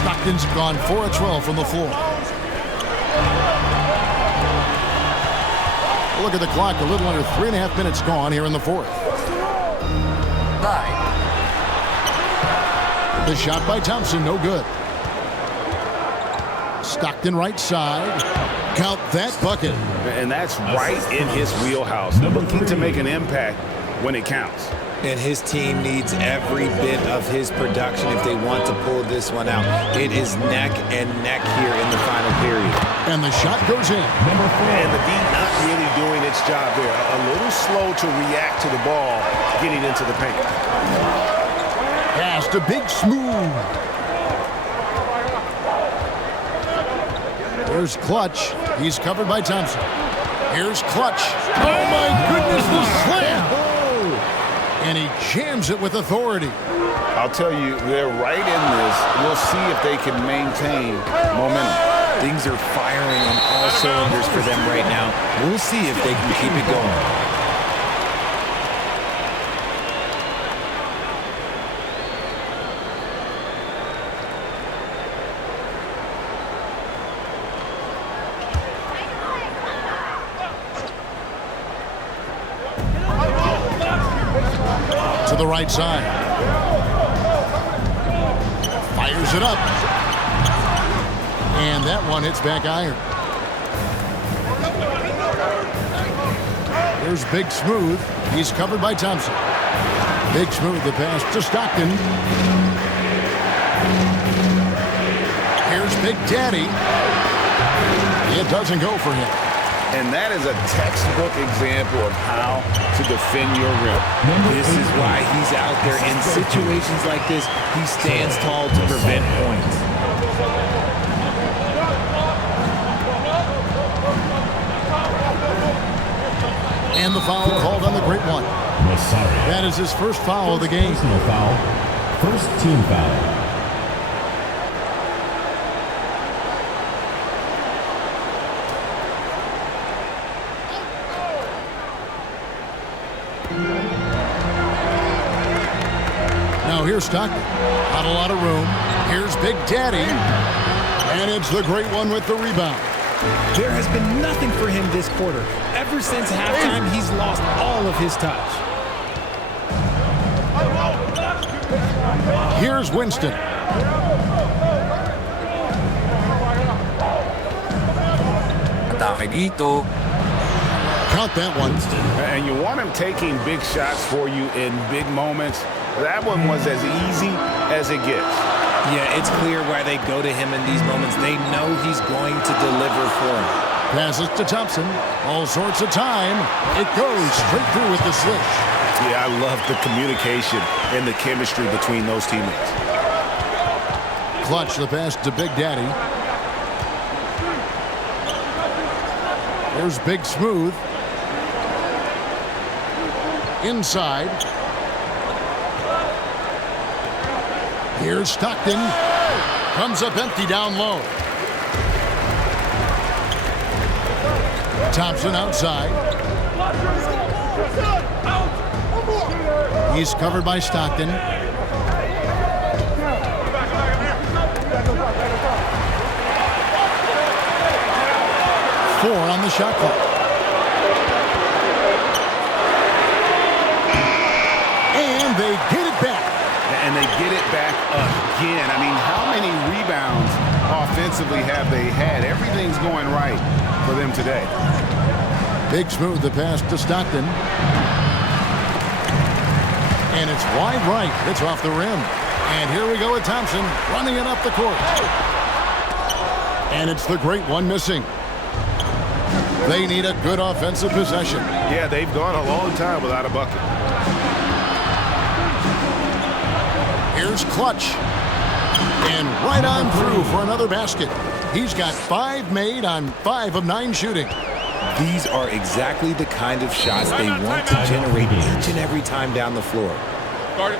Stockton's gone 4 of 12 from the floor. Look at the clock. A little under 3.5 minutes gone here in the fourth. 9. The shot by Thompson, no good. Stockton right side. Count that bucket. And that's right in his wheelhouse. Looking to make an impact when it counts. And his team needs every bit of his production if they want to pull this one out. It is neck and neck here in the final period. And the shot goes in. And the D not really doing its job there. A little slow to react to the ball getting into the paint. Pass to Big Smooth. Here's Clutch. He's covered by Thompson. Here's Clutch. Oh, my goodness, the slam. And he jams it with authority. I'll tell you, they're right in this. We'll see if they can maintain momentum. Things are firing on all cylinders for them right now. We'll see if they can keep it going. To the right side. Fires it up. And that one hits back iron. Here's Big Smooth. He's covered by Thompson. Big Smooth, the pass to Stockton. Here's Big Daddy. It doesn't go for him. And that is a textbook example of how to defend your rim. This is why he's out there. In situations like this, he stands tall to prevent points. And the foul called on the great one. That is his first foul of the game. Personal foul. First team foul. Now here's Stockton. Not a lot of room. Here's Big Daddy. And it's the great one with the rebound. There has been nothing for him this quarter. Ever since halftime, he's lost all of his touch. Here's Winston. Atake dito. Count that one. And you want him taking big shots for you in big moments. That one was as easy as it gets. Yeah, it's clear why they go to him in these moments. They know he's going to deliver for them. Passes to Thompson. All sorts of time. It goes straight through with the switch. Yeah, I love the communication and the chemistry between those teammates. Clutch the pass to Big Daddy. There's Big Smooth. Inside. Here's Stockton. Comes up empty down low. Thompson outside. He's covered by Stockton. 4 on the shot clock. And they get it back. And they get it back again. I mean, how many rebounds offensively have they had? Everything's going right for them today. Big Smooth, the pass to Stockton. And it's wide right. It's off the rim. And here we go with Thompson running it up the court. And it's the great one missing. They need a good offensive possession. Yeah, they've gone a long time without a bucket. Here's Clutch. And right on through for another basket. He's got 5 made on 5 of 9 shooting. These are exactly the kind of shots they want to generate each and every time down the floor. Guard it.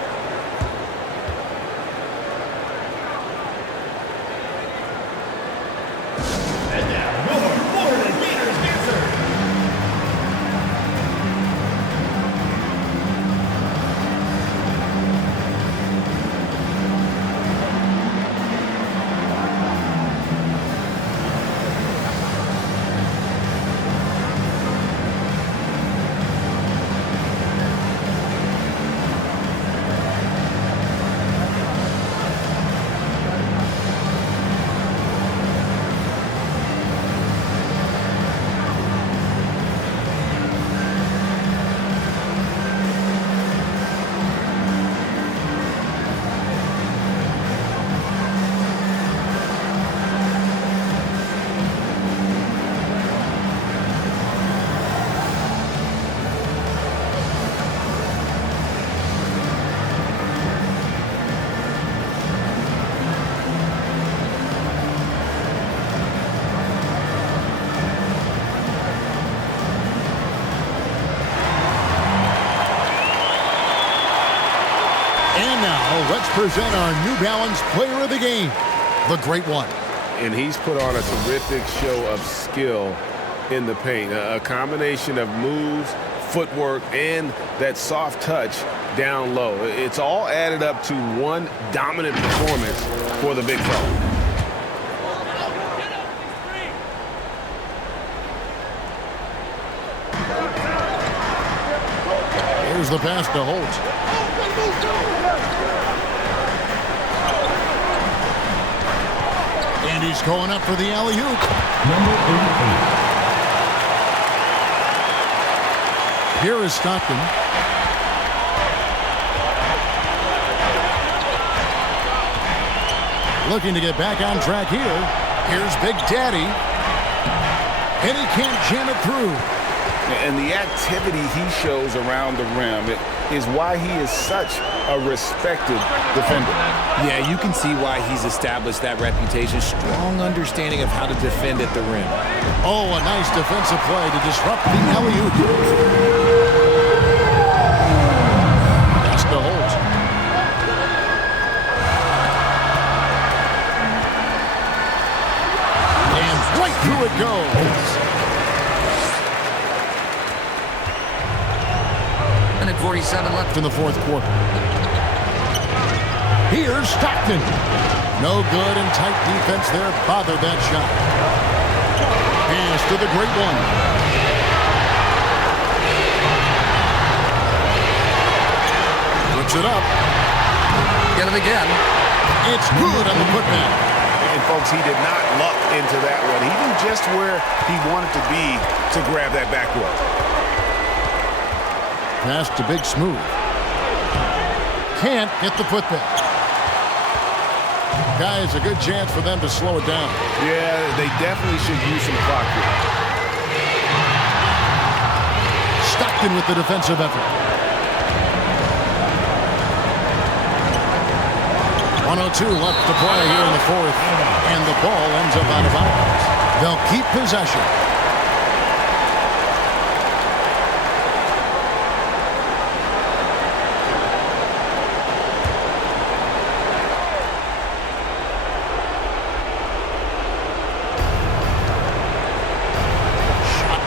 Let's present our New Balance Player of the Game, the Great One. And he's put on a terrific show of skill in the paint. A combination of moves, footwork, and that soft touch down low. It's all added up to one dominant performance for the big fella. Here's the pass to Holt. And And he's going up for the alley-oop. Number 88. Here is Stockton. Looking to get back on track here. Here's Big Daddy. And he can't jam it through. And the activity he shows around the rim is why he is such a respected defender. Yeah, you can see why he's established that reputation. Strong understanding of how to defend at the rim. Oh, a nice defensive play to disrupt the alley-oop. That's the Holt. And right through it goes. 47 left in the fourth quarter. Here's Stockton. No good, and tight defense there bothered that shot. Pass to the great one. Puts it up. Get it again. It's good on the putback. And folks, he did not luck into that one. He knew just where he wanted to be to grab that backboard. Pass to Big Smooth. Can't get the putback. Guys, a good chance for them to slow it down. Yeah, they definitely should use some clock here. Stockton with the defensive effort. 1:02 left to play here in the fourth, and the ball ends up out of bounds. They'll keep possession.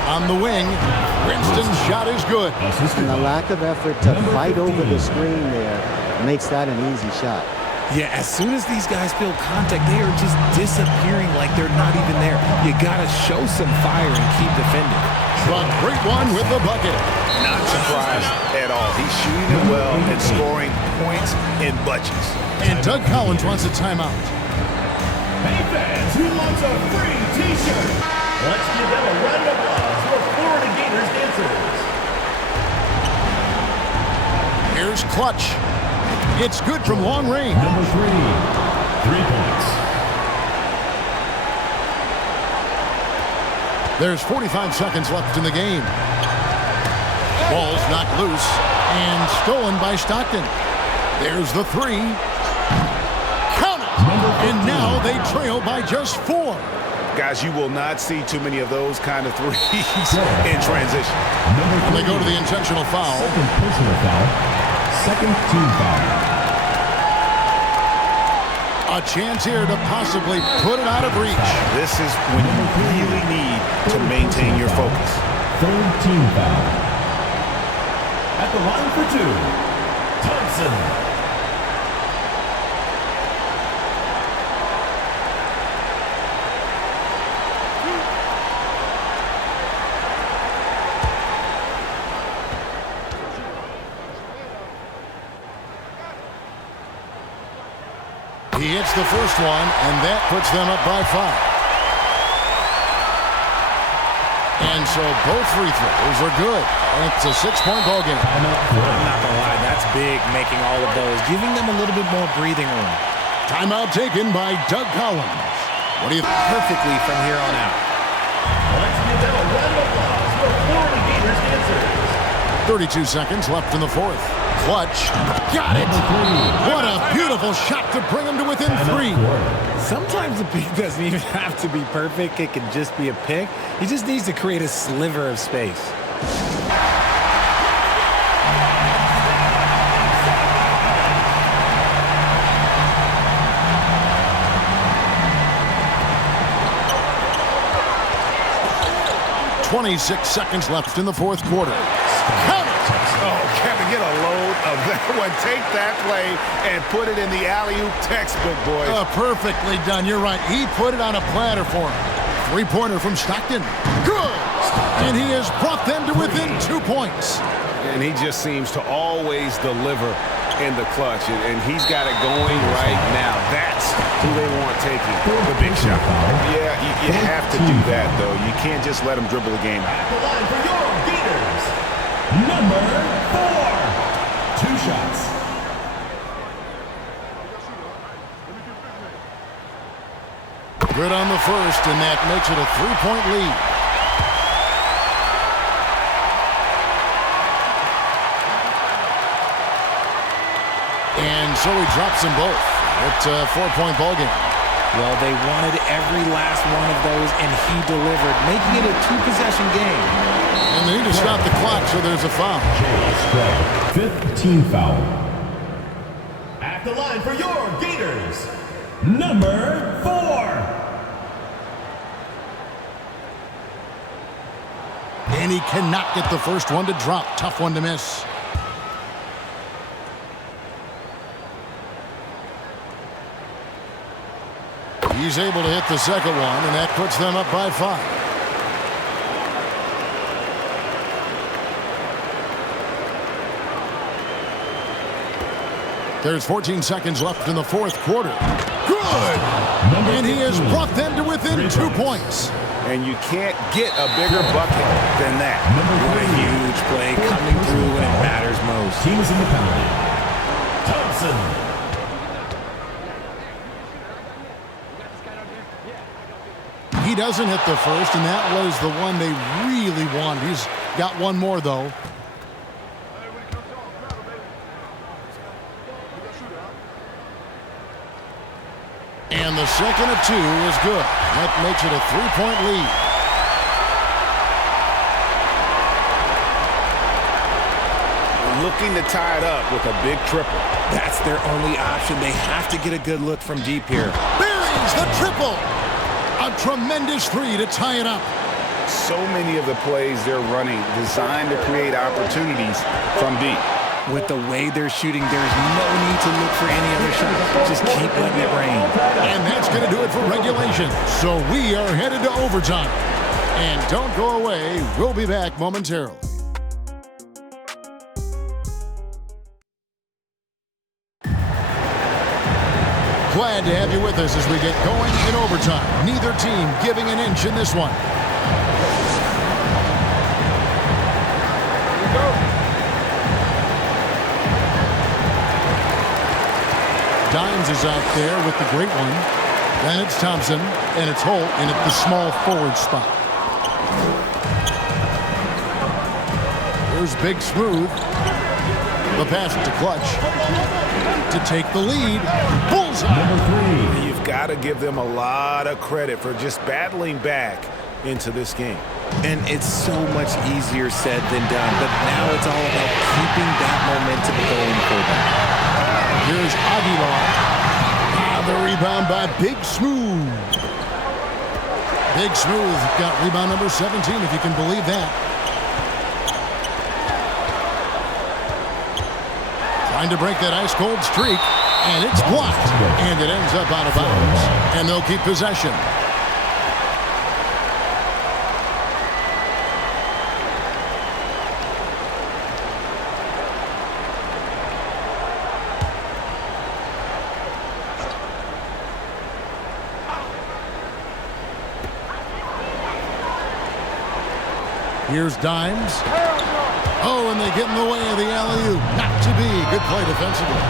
On the wing, Winston's shot is good. And the lack of effort to fight over the screen there makes that an easy shot. Yeah, as soon as these guys feel contact, they are just disappearing like they're not even there. You got to show some fire and keep defending. But great one with the bucket. Not surprised at all. He's shooting it well and scoring points in bunches. And Doug Collins wants a timeout. Hey fans, who wants a free t-shirt? Let's give them a round of applause for Florida Gators dancers. Here's Clutch. It's good from long range. Number 3, 3 points. There's 45 seconds left in the game. Ball's knocked loose and stolen by Stockton. There's the three. Count it! And now they trail by just 4. Guys, you will not see too many of those kind of threes in transition. They go to the intentional foul. Second personal foul. Second team foul. A chance here to possibly put it out of reach. This is when you really need to maintain your focus. Third team foul. At the line for 2, Thompson. He hits the first one, and that puts them up by 5. And so both free throws are good. And it's a 6-point ball game. I'm not gonna lie, that's big, making all of those, giving them a little bit more breathing room. Timeout taken by Doug Collins. What do you think? Perfectly from here on out. Let's give them a round of applause for Florida Gators dancers. 32 seconds left in the fourth. Clutch. Got it. What a beautiful shot to bring him to within 3. Sometimes the pick doesn't even have to be perfect. It can just be a pick. He just needs to create a sliver of space. .26 seconds left in the fourth quarter. Count it. Oh, Kevin, get a load of that one. Take that play and put it in the alley-oop textbook, boys. Perfectly done. You're right. He put it on a platter for him. 3-pointer from Stockton. Good. And he has brought them to within 2 points. And he just seems to always deliver in the clutch, and he's got it going right now. That's who they want taking the big shot. Yeah, you have to do that, though. You can't just let him dribble the game. At the line for your Gators, number 4. 2 shots. Good on the first, and that makes it a 3-point lead. And so he drops them both. It's a 4-point ball game. Well, they wanted every last one of those, and he delivered, making it a 2-possession game. And they need to stop the clock, so there's a foul. 5th team foul. At the line for your Gators, number 4. And he cannot get the first one to drop. Tough one to miss. He's able to hit the second one, and that puts them up by 5. There's 14 seconds left in the fourth quarter. Good! And he has brought them to within 2 points. And you can't get a bigger bucket than that. What a huge play coming through when it matters most. Team is in the penalty. Thompson. He doesn't hit the first, and that was the one they really wanted. He's got one more, though. And the second of 2 is good. That makes it a 3-point lead. Looking to tie it up with a big triple. That's their only option. They have to get a good look from deep here. Buries the triple. A tremendous 3 to tie it up. So many of the plays they're running designed to create opportunities from deep. With the way they're shooting, there's no need to look for any other shot. Just keep letting it rain. And that's going to do it for regulation. So we are headed to overtime. And don't go away. We'll be back momentarily. Glad to have you with us as we get going in overtime. Neither team giving an inch in this one. Here we go. Dimes is out there with the great one. Then it's Thompson, and it's Holt in at the small forward spot. Here's Big Smooth. The pass to Clutch to take the lead. Bullseye. Number 3. You've got to give them a lot of credit for just battling back into this game. And it's so much easier said than done, but now it's all about keeping that momentum going for them. Here's Aguilar. The rebound by Big Smooth. Big Smooth got rebound number 17, if you can believe that. Trying to break that ice-cold streak, and it's blocked. And it ends up out of bounds. And they'll keep possession. Here's Dimes. Oh, and they get in the way of the alley-oop. Not to be. Good play defensively.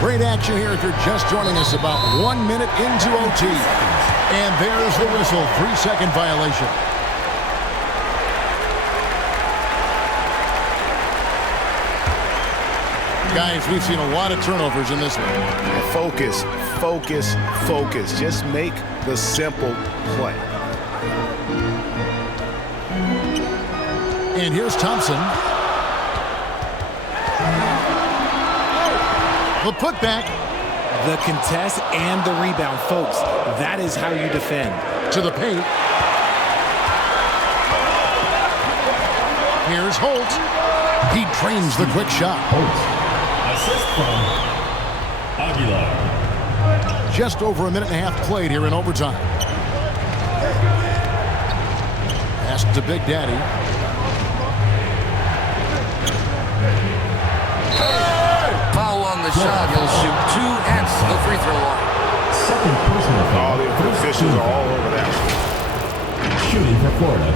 Great action here if you're just joining us, about 1 minute into OT. And there's the whistle. 3-second violation. Guys, we've seen a lot of turnovers in this one. Focus, focus, focus. Just make the simple play. And here's Thompson. The putback. The contest and the rebound, folks. That is how you defend. To the paint. Here's Holt. He trains the quick shot. Holt. Assist from Aguilar. Just over a minute and a half played here in overtime. Pass to Big Daddy. Foul on the shot. He'll shoot 2 hence the free throw line. Second personal foul. All the officials are all over that. Shooting for Florida,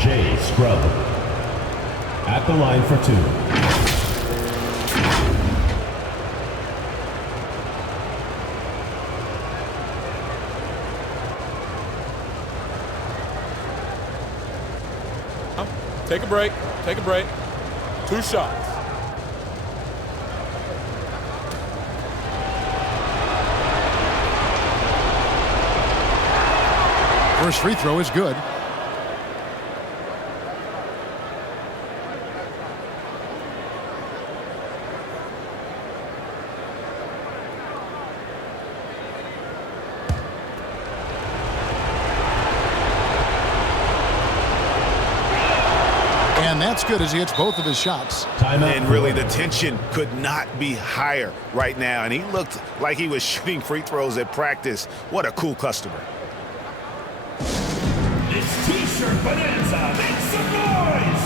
Jay Scrub. At the line for 2. Take a break. Take a break. 2 shots. First free throw is good. And that's good as he hits both of his shots. And really, the tension could not be higher right now. And he looked like he was shooting free throws at practice. What a cool customer. It's T-shirt bonanza. Make some noise!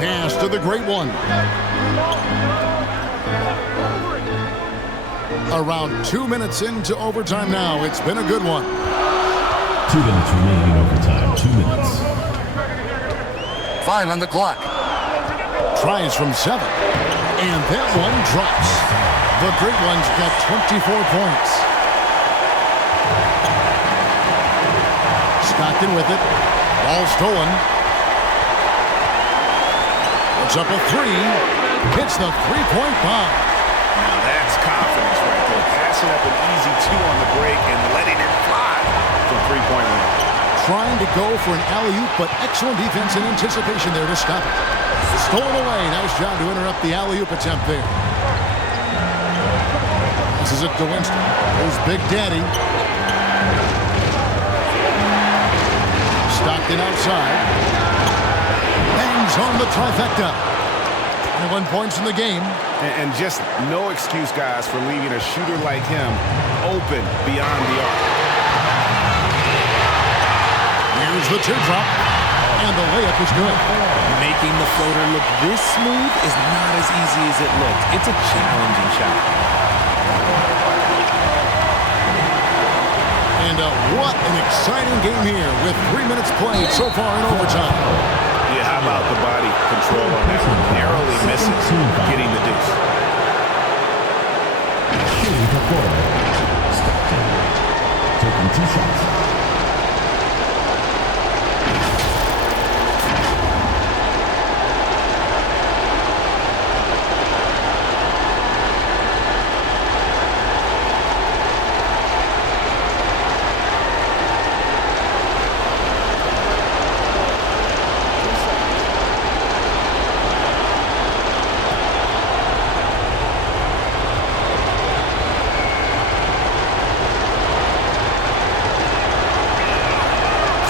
Pass to the great one. Around 2 minutes into overtime now. It's been a good one. 2 minutes remaining in overtime. 2 minutes. 5 on the clock. Tries from 7. And that one drops. The great one's got 24 points. Stockton with it. Ball stolen. Puts up a 3. Hits the three-point bomb. Now that's confidence right there. Passing up an easy 2 on the break and letting it fly from three-point line. Trying to go for an alley-oop, but excellent defense and anticipation there to stop it. Stolen away. Nice job to interrupt the alley-oop attempt there. This is it to Winston. There's Big Daddy. Stockton outside. Bangs on the trifecta. 21 points in the game. And just no excuse, guys, for leaving a shooter like him open beyond the arc. Here's the teardrop, and the layup is good. Making the floater look this smooth is not as easy as it looked. It's a challenging shot. And what an exciting game here with 3 minutes played so far in overtime. Yeah, how about the body control on that one? Narrowly misses getting the deuce. Shooting for Florida, Stockton. Taking 2 shots.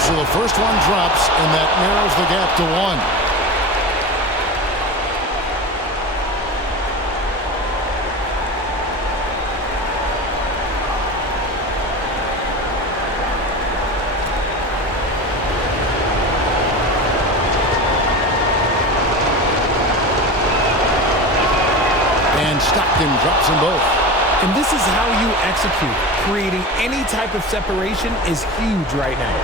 So the first one drops, and that narrows the gap to 1. And Stockton drops them both. And this is how you execute. Creating any type of separation is huge right now.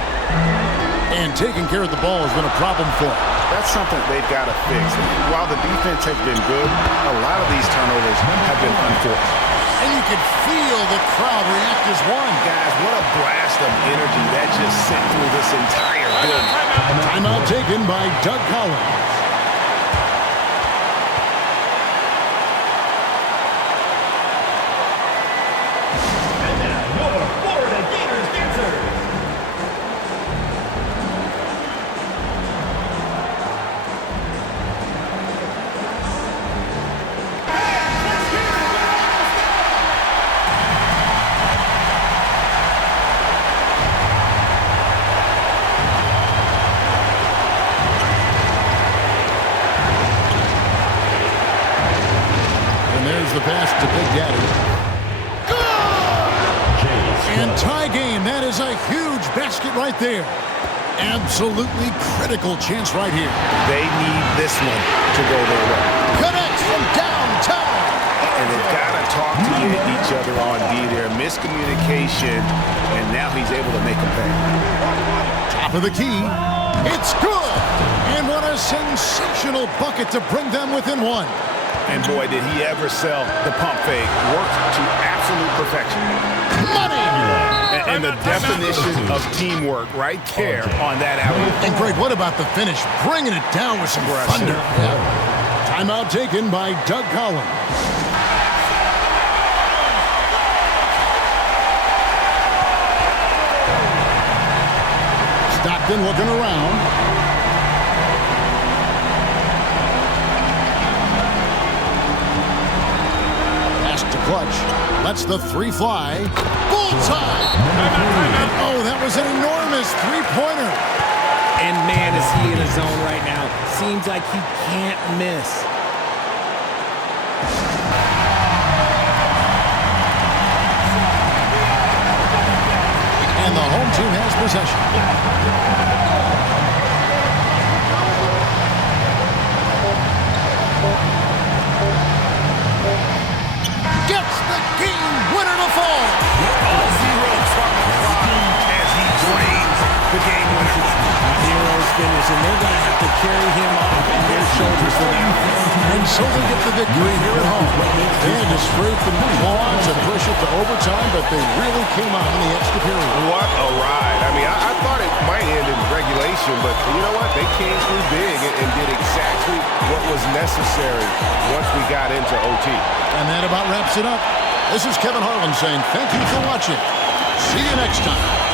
And taking care of the ball has been a problem for him. That's something they've got to fix. While the defense has been good, a lot of these turnovers have been unforced. And you can feel the crowd react as one. Guys, what a blast of energy that just sent through this entire building. Timeout taken by Doug Collins. huge basket right there. Absolutely critical chance right here. They need this one to go their way. Connects from downtown. And they've got to talk to each other on D there. Miscommunication, and now he's able to make a pay. Top of the key. It's good. And what a sensational bucket to bring them within one. And boy, did he ever sell the pump fake. Worked to absolute perfection. Money! And the definition of teamwork right there on that alley. And Greg, what about the finish? Bringing it down with some thunder. Yeah. Timeout taken by Doug Collins. Stockton looking around. Clutch lets the three fly. Bullseye! Oh, that was an enormous three-pointer. And man, is he in a zone right now. Seems like he can't miss. And the home team has possession. Gets the game winner to fall. All zeros from the clock as he drains the game winner. Zeros finish, and they're going to have to carry him off on their shoulders for that. And so they get the victory here at home. They had to scrape the claws and push it to overtime, but they really came out in the extra period. What a ride. I mean, I thought it might end in regulation, but you know what? They came through big and did exactly what was necessary once we got into OT. And that about wraps it up. This is Kevin Harlan saying thank you for watching. See you next time.